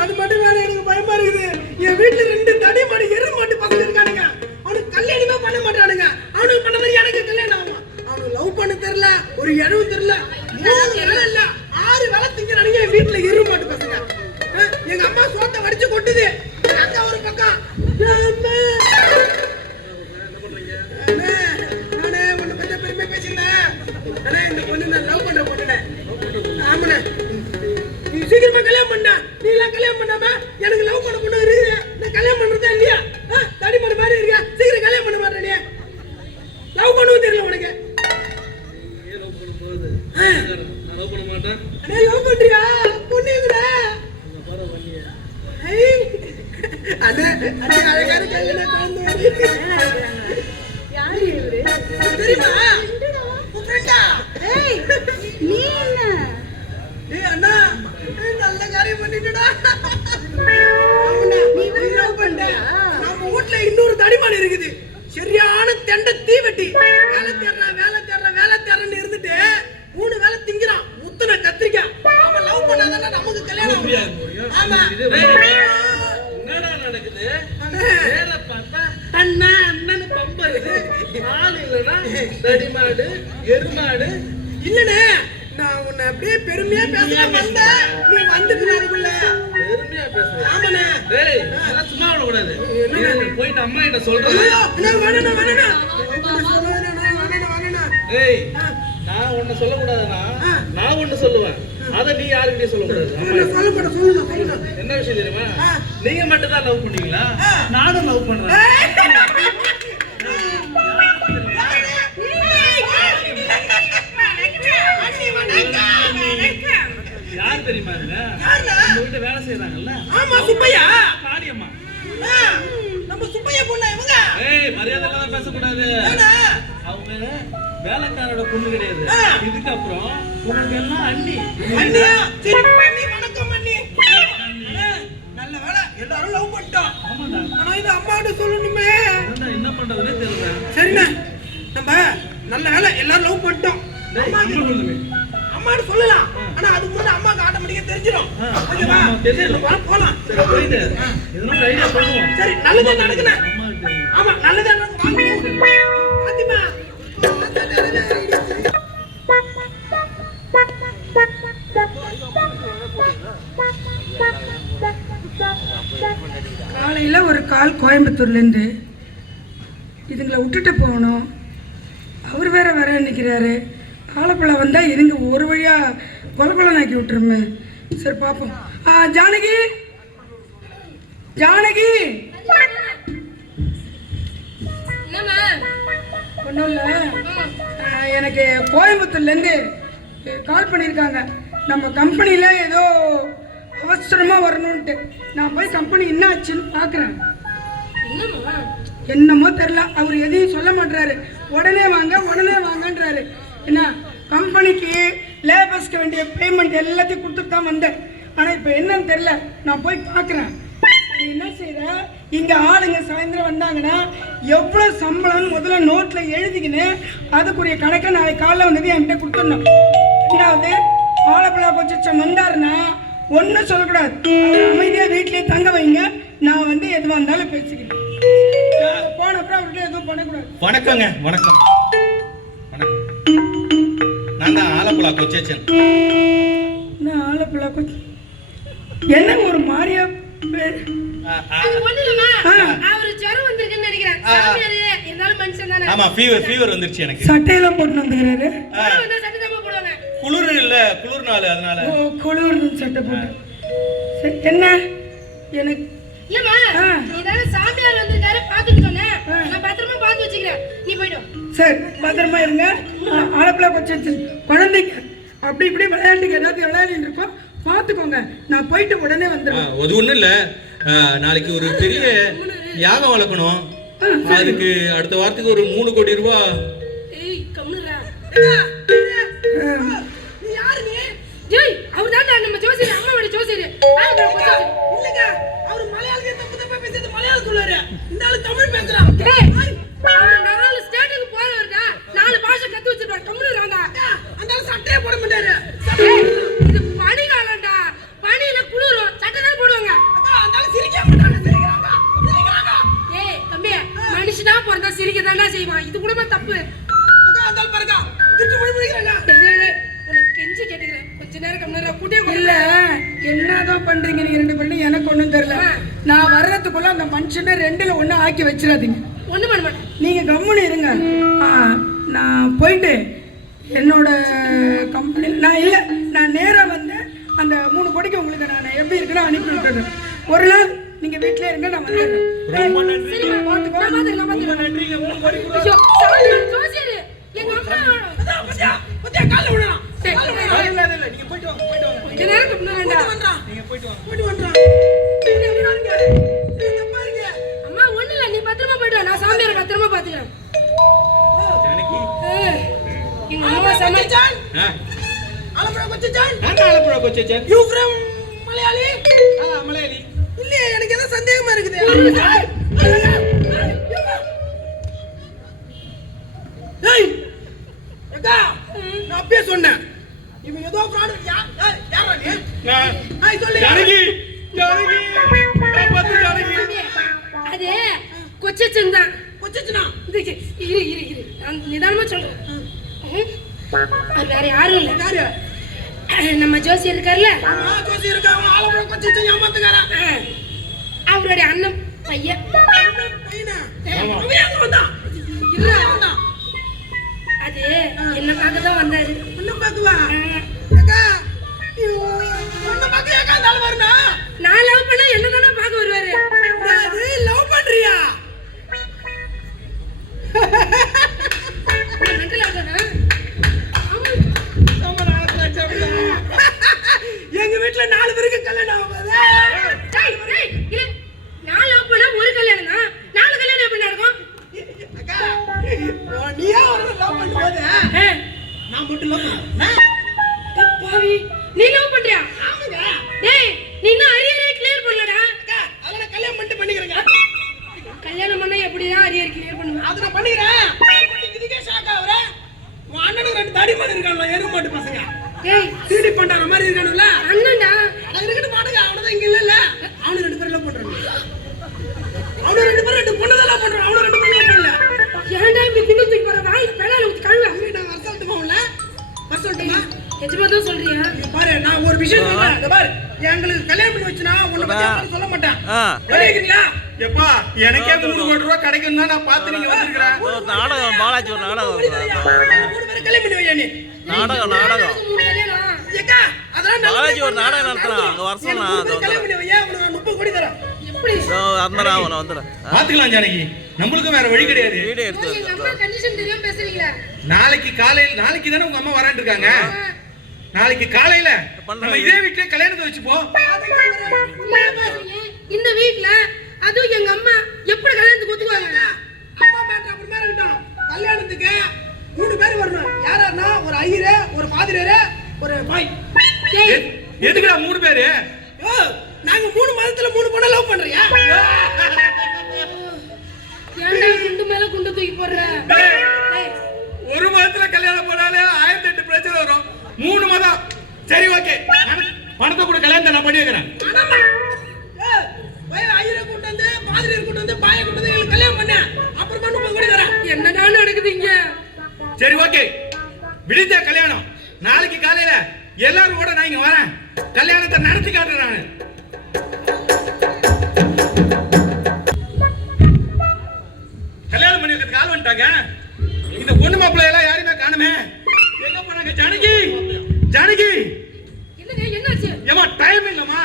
அது மட்டும் வேற எனக்கு பயமா இருக்குது. என் வீட்டுல 2 தடி மாடு எரு மாட்டு பசங்க இருக்கானுங்க, அவனுக்கு கல்யாணமே பண்ண மாட்டானுங்க. அவனுக்கு பண்ண மாதிரி எனக்கு கல்யாணம் ஆகும். அவனுக்கு லவ் பண்ண தெரியல, ஒரு இடவு தெரியல, 3 வேலை இல்ல 6 வேலை திங்கிறானுங்க என் வீட்டுல எரு மாட்டு பசங்க. எங்க அம்மா சோத்தை வடிச்சு கொட்டுது, அக்கா ஒரு பக்கம். நானே உன்னை பத்தி பெருமை பேசியிருந்தேன். ஆனா இந்த பொண்ணு நான் லவ் பண்ற பொண்ணுனே. ஆமாண்ணே, நீ சீக்கிரமா கல்யாணம் பண்ண. நீ எல்லாம் கல்யாணம் பண்ணாம எனக்கு லவ் பண்ண பொண்ணு இருக்கு, நான் கல்யாணம் பண்றதா இல்லையா? தடி பண்ண மாதிரி இருக்கியா? சீக்கிரம் கல்யாணம் பண்ண மாட்டேன். நீ லவ் பண்ணவும் தெரியல உனக்கு. லவ் பண்ண மாட்டேன். அண்ணே, லவ் பண்றியா? பொண்ணுங்கடா. அண்ணே, அழகான கல்யாணம் குழந்தை யாரு இவரு தெரியுமா? உன் ஃப்ரெண்டா? ஏய், நீ என்ன? ஏய் அண்ணா, நல்ல காரியம் பண்ணிட்டடா. நீ வந்து லவ் பண்ண. நம்ம வீட்ல இன்னொரு தடிமான் இருக்குது, சரியான தெண்ட தீவெட்டி. வேலை தேர்றன்னு இருந்துட்டு 3 வேலை திங்கிறான், முத்துன கத்திரிக்காய். அவன் லவ் பண்ணாதானே நமக்கு கல்யாணம் ஆகும். ஆமா. என்னடா நடக்குது? வேற பார்த்தா அண்ணா அண்ணன்னு பம்பருது. ஆள் இல்லனா தடிமாடு எருமாடு இல்லனே, நான் உன்னை அப்படியே பெருமையா பேசலாம் வந்தேன், நீ வந்துட்டு அதுக்குள்ள பெருமையா பேசுற. ஆமாண்ணே. டேய், இதெல்லாம் சும்மா விட கூடாது. நீ போயிட்டு அம்மா கிட்ட சொல்றேன். வேணா. டேய், நான் ஒண்ணு சொல்ல கூடாதுனா நான் ஒண்ணு சொல்லுவேன், அத நீ யாருக்கிட்டயும் சொல்ல கூடாது. சொல்லுங்க. என்ன விஷயம் தெரியுமா? நீங்க மட்டும் தான் லவ் பண்ணீங்களா? நானும் லவ் பண்றேன். யார் தெரியுமா? உங்க வீட்டு வேலை செய்யறாங்கல்ல? ஆமா, சுப்பையா. காளியம்மா. நம்ம சுப்பையா பொண்ணா இவங்க? ஏய், மரியாதை எல்லாம் பேசக்கூடாது. அவங்க வேலைக்காரோட பொண்ணு கிடையாது. இதுக்கப்புறம் உங்களுக்கு எல்லாம் அண்ணி. அண்ணியா? சரி, அண்ணி வணக்கம் அண்ணி. நல்ல வேலை, எல்லாரும் லவ் பண்ணிட்டோம். ஆமாடா. ஆனா இது அம்மாட்ட சொல்லணுமே. என்ன பண்றதுன்னே தெரியல. சரிண்ணே, நம்ம நல்ல வேலை எல்லாரும் லவ் பண்ணிட்டோம். அம்மாட்ட சொல்லலாம், ஆனா அதுக்கு முன்னாடி அம்மாக்கு ஆட்டோமேட்டிக்கா தெரிஞ்சிடும். ஓகேவா? போலாம். சரி, போயிட்டு எதுனா ஒரு ஐடியா பண்ணுவோம். சரி, நல்லதே நடக்குண்ணே. ஆமா, நல்லதே நடக்கும். பாத்திமா, நல்லதே நடக்கும். ஆள் கோயம்புத்தூர்லேருந்து. இதுங்களை விட்டுட்டு போகணும். அவர் வேற வர நிற்கிறாரு. ஆலப்புழா வந்தால் இருங்க ஒரு வழியாக கொலக்கொலனாக்கி விட்டுருமே. சரி பார்ப்போம். ஜானகி, ஜானகி. ஒன்றும் இல்லை, எனக்கு கோயம்புத்தூர்லேருந்து கால் பண்ணியிருக்காங்க. நம்ம கம்பெனியில் ஏதோ அவசரமாக வரணுன்ட்டு. நான் போய் கம்பெனி என்ன ஆச்சுன்னு பார்க்குறேன். என்னமோ தெரில, அவர் எதையும் சொல்ல மாட்டாரு. உடனே வாங்க உடனே வாங்கன்றாரு. என்ன கம்பெனிக்கு லேபர்ஸ்க்கு வேண்டிய பேமெண்ட் எல்லாத்தையும் கொடுத்துட்டு தான் வந்தேன். ஆனால் இப்போ என்னன்னு தெரில, நான் போய் பார்க்குறேன். என்ன செய்கிற, இங்கே ஆளுங்க சாயந்தரம் வந்தாங்கன்னா எவ்வளோ சம்பளம்னு முதல்ல நோட்டில் எழுதிக்கின்னு அதுக்குரிய கணக்கை நாளைக்கு காலைல வந்தது என்கிட்ட கொடுத்துடணும். ரெண்டாவது ஆலப்புழா கொஞ்சம் வந்தாருன்னா ஒன்றும் சொல்லக்கூடாது. அமைதியாக வீட்லேயே தங்க வைங்க. நான் வந்து எதுவாக இருந்தாலும் பேசிக்கிறேன். போனப்புறம் அவர்கிட்ட எதுவும் பண்ணக்கூடாது. வணக்கங்க. வணக்கம். வணக்கம். நான் தான் ஆலப்புழா கொச்சேச்சன். நான் ஆலப்புழா கொச்சி என்ன ஒரு மாரியா பேர்? அவரு ஜுரம் வந்திருக்குன்னு நினைக்கிறேன். சாமியாரு இருந்தாலும் மனுஷன் தானே. ஆமா, ஃபீவர் வந்துருச்சு எனக்கு. சட்டையெல்லாம் போட்டு வந்துக்கிறாரு. சட்டை தான் போடுவாங்க. குளிர் இல்ல, குளிர் நாள் அதனால. ஓ, குளிர் சட்டை போட்டு. சரி, என்ன எனக்கு இல்லம்மா, நீ தானே சாமியார் வந்திருக்காரு பாத்துட்டு சொன்னேன். நான் பத்திரமா பார்த்து வச்சுக்கிறேன், நீ போய்டு. சரி, பத்திரமா இருங்க. ஆலப்புழா கொச்சி குழந்தைங்க அப்படி இப்படி விளையாண்டுக்கு ஏதாவது விளையாடிட்டு இருக்கோம், பார்த்துக்கோங்க. நான் போயிட்டு உடனே வந்துடுவேன். அது ஒண்ணும் இல்ல, நாளைக்கு ஒரு பெரிய யாகம் வளர்க்கணும். அதுக்கு அடுத்த வாரத்துக்கு ஒரு 3 கோடி ரூபாய். ஏய் கம்முறா. நீ யாரு நீ? ஜெய், அவர் தான் நம்ம ஜோசியர், அம்மாவோட ஜோசியர். இல்லங்க, அவர் மலையாளத்துல தப்பு பேசிட்டு மலையாளம் சொல்றாரு. இந்த ஆளு தமிழ் பேசுறான். ஏய், அவர் 4 ஸ்டேட்டுக்கு போறவர்டா. 4 பாஷை கத்து வச்சிருப்பார். கம்முறாங்க. அந்த ஆளு சட்டையே போட மாட்டாரு. ஏய், இது பனிகாலம்டா. பனியில குளிரும், சட்டை தான் போடுவாங்க. அக்கா, அந்த ஆளு சிரிக்க மாட்டாங்க. சிரிக்கறாங்க. ஏய் தம்பி, மனுஷனா பிறந்தா சிரிக்க தான்டா செய்வான். இது கூட தப்பு. அக்கா, அந்த ஆளு பாருங்க, திட்டு முடிக்கிறாங்க. உனக்கு கெஞ்சி கேட்டுக்கிறேன், கொஞ்ச நேரம் கம்முறா. கூட்டே இல்ல, என்னதான் பண்றீங்க நீங்க 2 பேரும்? எனக்கு ஒண்ணும் தெரியல. நான் வர்றதுக்குள்ள அந்த மனுஷனை 2ல 1 ஆக்கி வச்சிடாதீங்க. ஒண்ணும் பண்ண மாட்டேன். நீங்க கம்முன்னு இருங்க. நான் போயிட்டு என்னோட கம்பெனி நான் நேரா வந்து அந்த 3 கோடிக்கு உங்களுக்கு நான் எப்படி இருக்குன்னு அனுப்பி விட்டுறேன். ஒரு நாள் நீங்க வீட்லயே இருங்க, நான் வந்துடுறேன். ரொம்ப நன்றி. பார்த்துக்கோ. ரொம்ப நன்றிங்க. 3 கோடி ரூபாய். ஐயோ, சாமியார் ஜோசியர் எங்க அம்மா பத்தியா கால்ல விடலாம். இல்ல, நீங்க போயிட்டு வாங்க. கொஞ்ச நேரம் கம்முறா. நீங்க போயிட்டு வாங்க. போயிட்டு வந்துறேன். அம்மா ஒண்ணு இல்ல, நீ பத்திரமா போயிடு. நான் சாமியாரை பத்திரமா பாத்துக்கிறேன். ஜானகி. எங்க அம்மா சமைச்சான். ஆலப்புழா கொச்சிச்சான். நான் ஆலப்புழா கொச்சேச்சன். You from Malayali? மலையாளி. இல்லையே, எனக்கு ஏதோ சந்தேகமா இருக்குது. ஏய் அக்கா, நான் அப்பவே சொன்னேன் இவன் ஏதோ ஃப்ராட். யாரா நீ? ஐய் சொல்லு. ஜானகி, ஜானகி, காப்பாத்து ஜானகி. அது கொச்சச்சன் தான். கொச்சிச்சுனா இரு நான் நிதானமா சொல்றேன். அது வேற யாரும் இல்ல. யாரு? நம்ம ஜோசியர் இருக்கார்ல, ஜோசி இருக்கா? அவன் ஆலப்புழா கொச்சிச்சு ஏமாத்துக்காரன். அவருடைய அண்ணன் பையன். பையனா? அவன் எங்க வந்தான்? இல்ல, வந்தான். அது என்ன பார்க்க தான் வந்தாரு. உன்ன பாக்குவா? அக்கா, உன்ன பாக்க ஏக்கா அந்த ஆளு வரனா? நான் லவ் பண்ணா என்ன தானே பார்க்க வருவாரு. அது லவ் பண்றியா? மெண்டல் ஆகனா? எங்க வீட்ல 4 பேருக்கு கல்யாணம் ஆகாது. இல்ல, நான் லவ் பண்ணா ஒரு கல்யாணம் தான். 4 கல்யாணம் எப்படி நடக்கும்? அக்கா, நீயா ஒரு லவ் பண்ணும்போது நான் மட்டும் லவ் பண்ணேன். பாவி, நீ லவ் பண்றியா? ஆமாங்க. டேய், நீ இன்னும் அரியரே கிளியர் பண்ணலடா. அக்கா, அத நான் கல்யாணம் பண்ணிக்கிறேங்க. கல்யாணம் பண்ணா எப்படிடா அரியர் கிளியர் பண்ணுவ? அத நான் பண்ணிக்கிறேன். இதுக்கே ஷாக் ஆவற. உன் அண்ணனுக்கு 2 தாடி மாதிரி இருக்கான்ல, எருமை மாட்டு பசங்க. டேய், சீடி பண்டார மாதிரி இருக்கானுல. அண்ணன்டா. அது இருக்கட்டு மாட்டுங்க, அவனதான் இங்க இல்லல்ல. அவனு 2 பேர் லவ் பண்றாங்க. அவனு 2 பேர் 2 பொண்ணு தான் லவ் பண்றான். அவனு 2 பேர் லவ் பண்ணல. ஏன்டா இப்படி தின்னு தூக்கி போற? வாய் பெனால ஊத்தி கழுவ. நான் வரசல்ட்டுமா உள்ள? வரசல்ட்டுமா? எஜமா தான் சொல்றியா? பாரு, நான் ஒரு விஷயம் சொல்றேன். இந்த பாரு, எங்களுக்கு கல்யாணம் பண்ணி வச்சுனா உன்னை பத்தி யாரும் சொல்ல மாட்டேன். வெளியே இருக்கீங்களா? எப்பா எனக்கே 3 கோடி ரூபாய் கிடைக்கும் தான் நான் பார்த்து நீங்க வந்திருக்கிறேன். ஒரு நாடகம் பாலாஜி ஒரு நாடகம் மூணு பேரும் கல்யாணம் பண்ணி வையா நீ. நாடகம் ஏக்கா, அதெல்லாம் நல்ல பாலாஜி ஒரு நாடகம் நடத்துறான் அங்க வர சொன்னா மூணு பேரும் கல்யாணம் பண்ணி வையா, உனக்கு நான் 30 கோடி தரேன். எப்படி? அந்த நான் வந்துடுறேன் பாத்துக்கலாம் ஜானகி, நம்மளுக்கும் வேற வழி கிடையாது. வீடியோ எடுத்து எங்க அம்மா கண்டிஷன் தெரியாம பேசுறீங்களா? நாளைக்கு தானே உங்க அம்மா வரேன்னு இருக்காங்க. நாளைக்கு காலையில நம்ம இதே வீட்டுல கல்யாணத்தை வச்சுப்போம். இந்த வீட்ல அதுவும் எங்க அம்மா எப்படி கல்யாணத்துக்கு ஒத்துக்குவாங்க? அம்மா மேட்டர் அப்புறமா இருக்கட்டும். கல்யாணத்துக்கு 3 பேர் வரணும். யாராருன்னா ஒரு ஐயரு, ஒரு பாதிரியாரு, ஒரு பாய். எதுக்குடா 3 பேரு? ஓ, நாங்க 3 மாதத்துல 3 பொண்ணை லவ் பண்றியா? ஏன்டா குண்டு மேல குண்டு தூக்கி போடுற? டேய், ஒரு மாதத்துல கல்யாணம் போனாலே 1008 பிரச்சனை வரும். 3 மாதம் சரி, ஓகே. பணத்தை கூட கல்யாணத்தை நான் பண்ணி வைக்கிறேன். ஐயரை கூட்டு வந்து, பாதிரியார் கூட்டு வந்து, பாயை கூட்டு வந்து எங்களுக்கு கல்யாணம் பண்ண. அப்புறமா 30 கோடி தரேன். என்னடா நடக்குது இங்க? சரி, ஓகே. விடிஞ்ச கல்யாணம் நாளைக்கு காலையில எல்லாரும் கூட நான் இங்க வரேன். கல்யாணத்தை நடத்தி காட்டுறேன். கல்யாணம் பண்ணி வைக்கிறதுக்கு ஆள் வந்துட்டாங்க. இந்த பொண்ணு மாப்பிள்ளை எல்லாம் யாருமே காணுமே. எங்க போனாங்க? ஜானகி, ஜானகி. என்னங்க என்னாச்சு? ஏமா டைம் இல்லம்மா.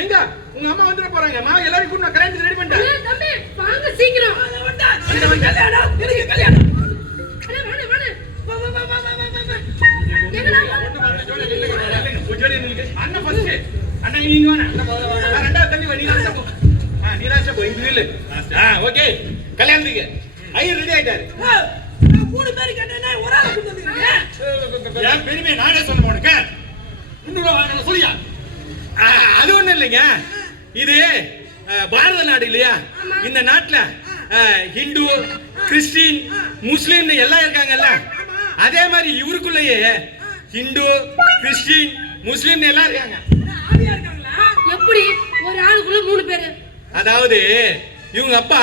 எங்க உங்க அம்மா வந்துட போறாங்கம்மா. எல்லாரும் கூட நான் கல்யாணத்துக்கு ரெடி பண்ணிட்டேன். ஏய் தம்பி வாங்க சீக்கிரம். கல்யாணம், எனக்கு கல்யாணம். அட வாணே வாணே. வா வா வா வா வா வா. எங்கடா? அண்ணன் ஃபர்ஸ்ட். அண்ணன் நீங்க வாங்க. ரெண்டாவது தண்ணி நீ லாஸ்ட் போ. நீ லாஸ்ட் போ. இங்க நில்லு. ஓகே. கல்யாணத்துக்கு ஐயர் ரெடி ஆயிட்டாரு. 3 பேர் கண்ணனே ஒரு ஆளை கூட்டு வந்திருக்கீங்க. ஏன் பெருமை நானே சொல்ல உனக்கு. 300 ரூபாய் வாங்க சொல்லியா? அது ஒண்ணும் இல்லைங்க. இது பாரத நாடு இல்லையா? இந்த நாட்டுல ஹிந்து, கிறிஸ்டின், முஸ்லிம் எல்லாம் இருக்காங்கல்ல. அதே மாதிரி இவருக்குள்ளேயே ஹிந்து, கிறிஸ்டின், முஸ்லிம் எல்லாம் இருக்காங்க. ஆவியா இருக்காங்களா? எப்படி ஒரு ஆளுக்குள்ள 3 பேர்? அதாவது இவங்க அப்பா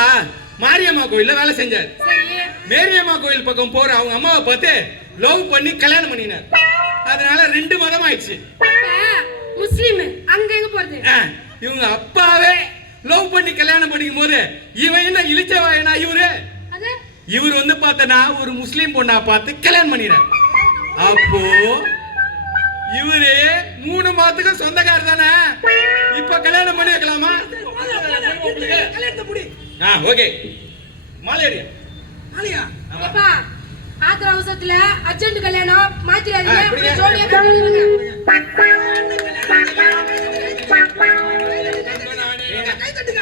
மாரியம்மா கோயில்ல வேலை செஞ்சார். சரி. மேரியம்மா கோயில் பக்கம் போற அவங்க அம்மாவை பார்த்து லவ் பண்ணி கல்யாணம் பண்ணினார். அதனால 2 மதம் ஆயிடுச்சு. முஸ்லிம் அங்க எங்க போறது? இவங்க அப்பாவே லவ் பண்ணி கல்யாணம் பண்ணிக்கும் போது இவன் என்ன இழிச்சவாயனா இவரு? இவர் வந்து பார்த்தனா ஒரு முஸ்லீம் பொண்ணா பார்த்து கல்யாணம் பண்ணினார். அப்போ இவரு 3 மாதத்துக்கு சொந்தக்காரர் தானே. இப்ப கல்யாணம் பண்ணி வைக்கலாமா? கல்யாணத்தை முடி. ஓகே. மாலேரியா ஆலியா. அப்பா ஆத்திர அவசரத்துல அர்ஜென்ட் கல்யாணம் மாத்திராதீங்க. அப்படியே ஜோடியா கல்யாணம் கை தட்டுங்க.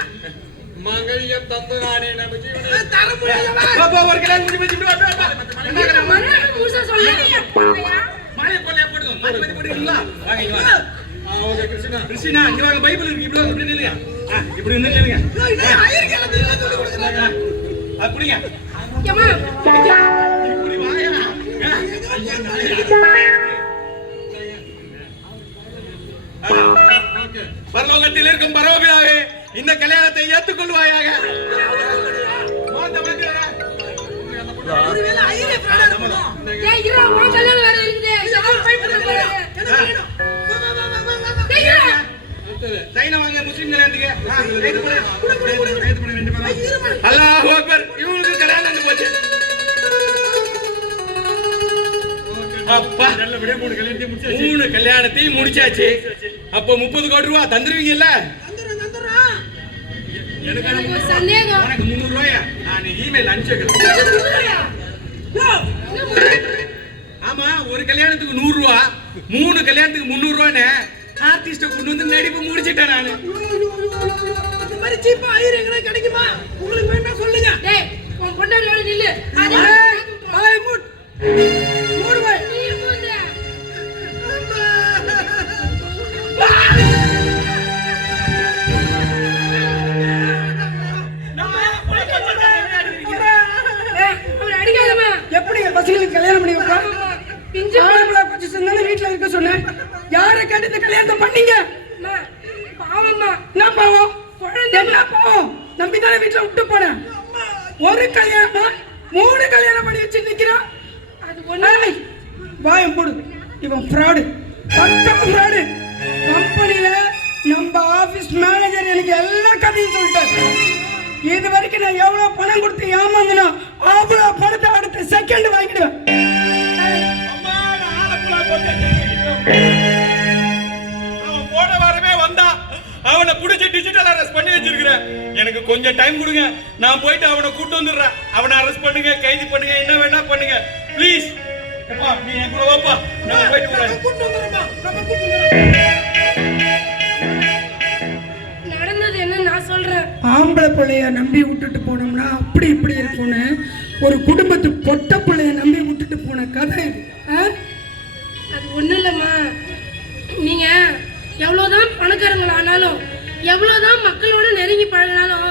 மங்கல்யம் தந்து நானே நம்ம ஜீவனே தர முடியாதவா? பாப்பா ஒரு கல்யாணம் முடிஞ்சு முழுசா சொல்லுங்க. மாலை போலையா போடுங்க. மாலை பத்தி போடுறீங்களா? வாங்க இங்க வாங்க. ஓகே கிருஷ்ணா கிறிஸ்டினா இங்க வாங்க. பைபிள் இருக்கு. இப்படி வாங்க. இப்படி நில்லுங்க. இப்படி நில்லுங்க. ஐயருக்கு எல்லாம் சொல்லி கொடுக்குறாங்க. அப்படிங்க. ஏமா இப்படி வாயா. பரலோகத்தில் இருக்கும் பரமபிதாவே, இந்த கல்யாணத்தை ஏற்றுக்கொள்வாயாக. ஒருவேளை ஐயரே பிராணா இருக்கணும். ஏய் இரா உன் கல்யாணம் வேற இருக்குது. யார் ஃபைட் பண்ண போறாங்க? எனக்கு வேணும். வா வா வா வா வா. டேய் இரா. சைனா வாங்க. முஸ்லிம் கல்யாணத்துக்கு அல்லாஹ் அக்பர். இவங்களுக்கு கல்யாணம் நடந்து போச்சு. அப்பா நல்லபடியா 3 கல்யாணத்தை முடிச்சாச்சு. 3 கல்யாணத்தையும் முடிச்சாச்சு. அப்போ 30 கோடி ரூபாய் தந்துருவீங்கல்ல? தந்துறோம். எனக்கு ஒரு சந்தேகம். உனக்கு 300 ரூபாயா? நான் இமெயில் அனுப்பிச்சு வைக்கிறேன். ஆமா, ஒரு கல்யாணத்துக்கு 100 ரூபா, 3 கல்யாணத்துக்கு 300 ரூபான்னு ஆர்டிஸ்ட கொண்டு வந்து நடிப்பு முடிச்சிட்டேன் நானு. இந்த மாதிரி சீப்பா ஐயர் எங்கனா கிடைக்குமா? உங்களுக்கு வேணா சொல்லுங்க. டேய் உன் பொண்டாட்டியோட நில்லு. அது பாய் மூட். மூடு பாய். நீ மூஞ்ச. அவர் அடிக்காதமா. எப்படி பசங்களுக்கு கல்யாணம் பண்ணி வைப்பா? பிஞ்சு ஆளுங்களா பொசிஷன் தானே வீட்ல இருக்க சொன்னேன். யாரை கேட்டு இந்த கல்யாணத்தை பண்ணீங்க? பாவம்மா. என்ன பாவம்? என்ன பாவம்? நம்பி தானே வீட்ல விட்டு போனேன். ஒரு கல்யாணம் 3 கல்யாணம் பண்ணி வச்சு நிக்கிறான். அது ஒண்ணு. வாயம் போடு. இவன் ஃப்ராடு. பக்கம் ஃப்ராடு. கம்பெனில நம்ம ஆபீஸ் மேனேஜர் எனக்கு எல்லா கதையும் சொல்லிட்டாரு. இது வரைக்கும் நான் எவ்வளவு பணம் கொடுத்து ஏமாந்தனோ அவ்வளவு பணத்தை அடுத்த செகண்ட் வாங்கிடுவேன். அம்மா, நான் ஆலப்புழா கொச்ச அவன் போன வாரமே வந்தா, அவனை புடிச்சு டிஜிட்டல் அரெஸ்ட் பண்ணி வச்சிருக்கிறேன். எனக்கு கொஞ்சம் டைம் கொடுங்க, நான் போயிட்டு அவனை கூட்டு வந்துடுறேன். அவனை அரெஸ்ட் பண்ணுங்க, கைது பண்ணுங்க, என்ன வேணா பண்ணுங்க ப்ளீஸ். அப்பா நீ என் கூட வாப்பா, நான் போயிட்டு வரேன். நடந்தது என்ன நான் சொல்றேன். ஆம்பளை பிள்ளைய நம்பி விட்டுட்டு போனோம்னா அப்படி இப்படி இருக்கும்னு ஒரு குடும்பத்து பொட்ட பிள்ளைய நம்பி விட்டுட்டு போன கதை இது. அது ஒண்ணும் இல்லம்மா, நீங்க எவ்வளவுதான் பணக்காரங்களானாலும் எவ்வளவுதான் மக்களோட நெருங்கி பழகினாலும்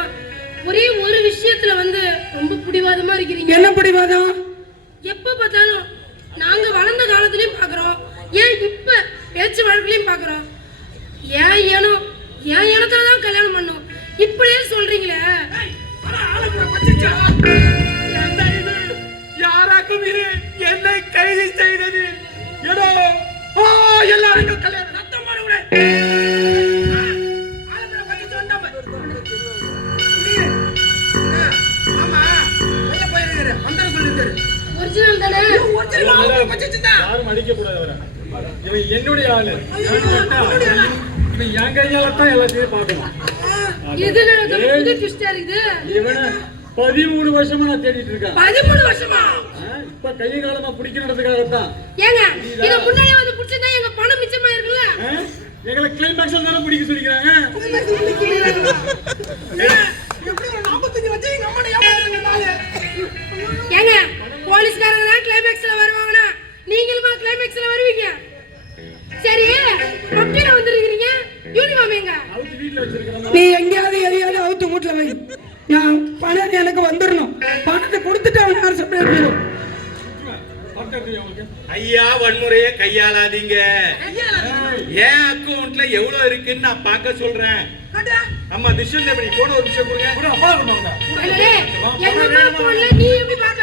ஒரே ஒரு விஷயத்துல வந்து ரொம்ப பிடிவாதமா இருக்கிறீங்க. என்ன பிடிவாதம்? எப்ப பார்த்தாலும் நாங்க வளர்ந்த காலத்துலயும் பாக்குறோம், ஏன் இப்ப பேச்சு வழக்குலயும் பாக்குறோம், ஏன் இனத்துலதான் கல்யாணம் பண்ணும் இப்படியே சொல்றீங்களே. யாராக்கும் இது என்னை கைது செய்தது? ஏதோ எல்லாருக்கும் கல்யாணம் ரத்தம் மாறுவிட. ஒரிஜினல் தானே? யாரும் அடிக்க கூடாது அவரை. இவன் என்னுடைய ஆளு. இவன் என் கையால தான் எல்லாத்தையும் பார்க்கணும். இது நடக்குது புது ட்விஸ்டா இருக்குது. இவனை 13 வருஷமா நான் தேடிட்டு இருக்கேன். 13 வருஷமா? இப்ப கைய காலமா பிடிக்கிறதுக்காகத்தான். ஏங்க இத முன்னாடியே வந்து புடிச்சதா எங்க பணம் மிச்சமா இருக்குல்ல? எங்களை கிளைமாக்ஸ்ல தான பிடிக்க சொல்லிக்கிறாங்க. எப்படி 45 லட்சம் எங்க அம்மா ஏமாத்துறீங்க? ஏங்க போலீஸ்காரங்க தான் கிளைமாக்ஸ்ல வருவாங்கனா நீங்களுமா கிளைமாக்ஸ்ல வருவீங்க? சரி அப்படியே வந்திருக்கீங்க. யூனிஃபார்ம் எங்க? அவுத்து வீட்ல வச்சிருக்கறேன். நீ எங்கயாவது எதையாவது அவுத்து வீட்டுல வை. நான் பணம் எனக்கு வந்துடணும். பணத்தை கொடுத்துட்டு அவன் யார் சப்ளை பண்ணிடும். ஐயா வன்முறையை கையாளாதீங்க. என் அக்கவுண்ட்ல எவ்வளவு இருக்குன்னு நான் பார்க்க சொல்றேன். அம்மா டிசிஷன் பண்ணி போன ஒரு நிமிஷம் கொடுங்க. அப்பா கொடுங்க. அடடே எங்க அம்மா போன்ல நீ எப்படி பாக்க?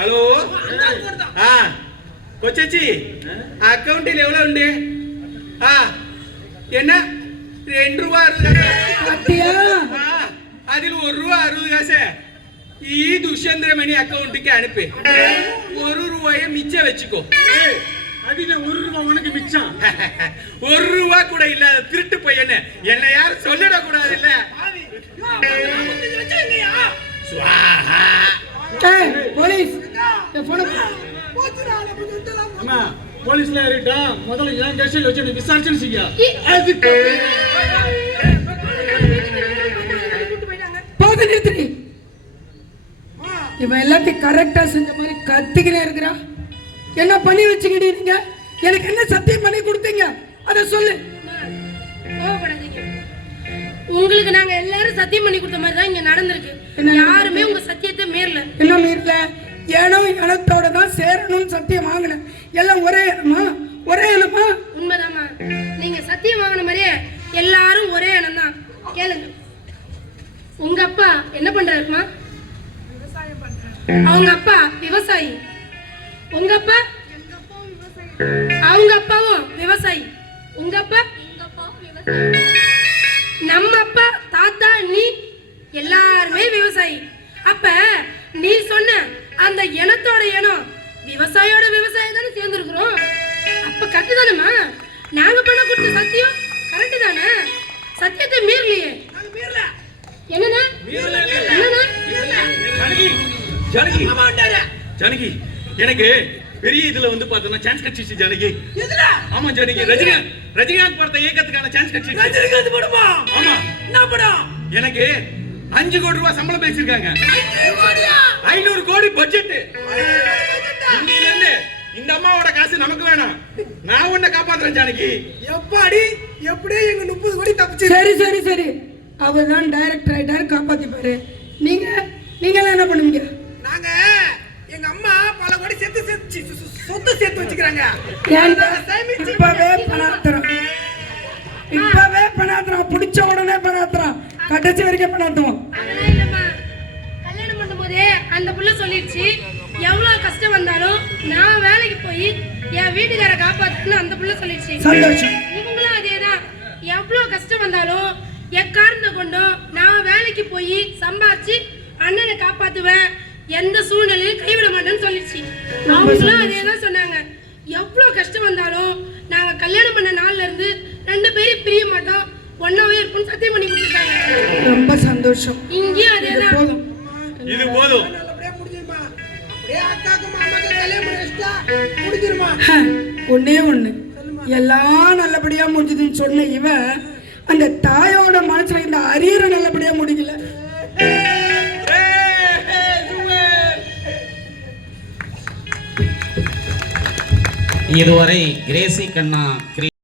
ஹலோ கொச்சாச்சி அக்கவுண்டில் எவ்வளவு உண்டு? என்ன 2 ரூபா 60 காசு. அதில் 1 ரூபா 60 காசு துஷந்திரமணி அக்கவுண்ட்டுக்கு அனுப்பு. 1 ரூபாய மிச்சம் வச்சுக்கோ. அதுல 1 ரூபா உனக்கு மிச்சம். 1 ரூபா கூட இல்லாத திருட்டு பையன்னு என்ன யாரும் சொல்லிட கூடாது இல்ல. போலீஸ் போலீஸ்ல ஏறிட்டா முதல்ல என் கேஷில் வச்சு நீ விசாரிச்சு செய்ய. போக நிறுத்தி. இவன் எல்லாத்தையும் கரெக்டா செஞ்ச மாதிரி கத்திக்கினே இருக்கிறா. என்ன பண்ணி வச்சுக்கிட்டீங்க? எனக்கு என்ன சத்தியம் பண்ணி கொடுத்தீங்க அத சொல்லு. கோவப்படாதீங்க. உங்களுக்கு நாங்க எல்லாரும் சத்தியம் பண்ணி கொடுத்த மாதிரி தான் இங்க நடந்திருக்கு. யாருமே உங்க சத்தியத்தை மீறல. என்ன மீறல? ஏனோ இனத்தோட தான் சேரணும்னு சத்தியம் வாங்கினேன். எல்லாம் ஒரே இனமா? ஒரே இனமா? உண்மைதாம்மா. நீங்க சத்தியம் வாங்கின மாதிரியே எல்லாரும் ஒரே இனம் தான். கேளுங்க. உங்க அப்பா என்ன பண்றாருமா? அவங்க அப்பா விவசாயி. உங்க அப்பா? அவங்க அப்பாவும் விவசாயி. உங்க அப்பா? நம்ம அப்பா தாத்தா நீ எல்லாருமே விவசாயி. அப்ப நீ சொன்ன அந்த இனத்தோட இனம் விவசாயியோட விவசாயி தானே சேர்ந்துருக்கிறோம். அப்ப கரெக்ட் தானேம்மா? நாங்க பண்ண கொடுத்த சத்தியம் கரெக்ட் தானே? சத்தியத்தை மீறலையே. என்னன்னா ஜானகி எனக்கு பெரிய இதுல வந்து பார்த்தா சான்ஸ் கிடைச்சிச்சு ஜானகி. ஆமா ஜானகி, ரஜினிகாந்த் படத்தை இயக்கத்துக்கான சான்ஸ் கிடைச்சிச்சு. ரஜினிகாந்த் படமா? ஆமா. என்ன படம்? எனக்கு 5 கோடி ரூபாய் சம்பளம் பேசிருக்காங்க. 500 கோடி பட்ஜெட். இன்னில இருந்து இந்த அம்மாவோட காசு நமக்கு வேணாம். நான் உன்னை காப்பாத்துறேன் ஜானகி. எப்பாடி எப்படியே எங்க 30 கோடி தப்பிச்சு. சரி சரி சரி, அவர் தான் டைரக்டர் ஆயிட்டாரு, காப்பாத்திப்பாரு. நீங்க என்ன பண்ணுவீங்க? நாங்க எங்க அம்மா பல கோடி சொத்து சேர்த்து வச்சுக்கிறாங்க. இப்பவே பணாத்திரம் பிடிச்ச உடனே பணாத்திரம் கடைசி வரைக்கும் பணாத்துவோம். அதெல்லாம் இல்லம்மா. கல்யாணம் பண்ணும்போதே அந்த புள்ள சொல்லிடுச்சு, எவ்வளவு கஷ்டம் வந்தாலும் நான் வேலைக்கு போய் என் வீட்டுக்கார காப்பாத்துன்னு அந்த புள்ள சொல்லிடுச்சு. சந்தோஷம். இவங்களும் அதேதான். எவ்வளவு கஷ்டம் வந்தாலும் எக்காரணம் கொண்டும் நான் வேலைக்கு வேலைக்கு போய் சம்பாதிச்சு அண்ணனை காப்பாத்துவேன், எந்த சூழ்நிலையும் கைவிட மாட்டேன்னு சொல்லிடுச்சு. அவங்களும் அதே தான் சொன்னாங்க. எவ்வளவு கஷ்டம் வந்தாலும் நாங்க கல்யாணம் பண்ண நாள்ல இருந்து 2 பேரும் பிரிய மாட்டோம், ஒன்னாவே இருப்போம்னு சத்தியம் பண்ணி கொடுத்துருக்காங்க. ரொம்ப சந்தோஷம். இங்கேயும் அதே தான். போதும். இது போதும். ஒண்ணே ஒண்ணு, எல்லாம் நல்லபடியா முடிஞ்சதுன்னு சொன்ன இவன் அந்த தாயோட மனசுல இந்த அரியரை நல்லபடியா முடிக்கல. இதுவரை கிரேசி கண்ணா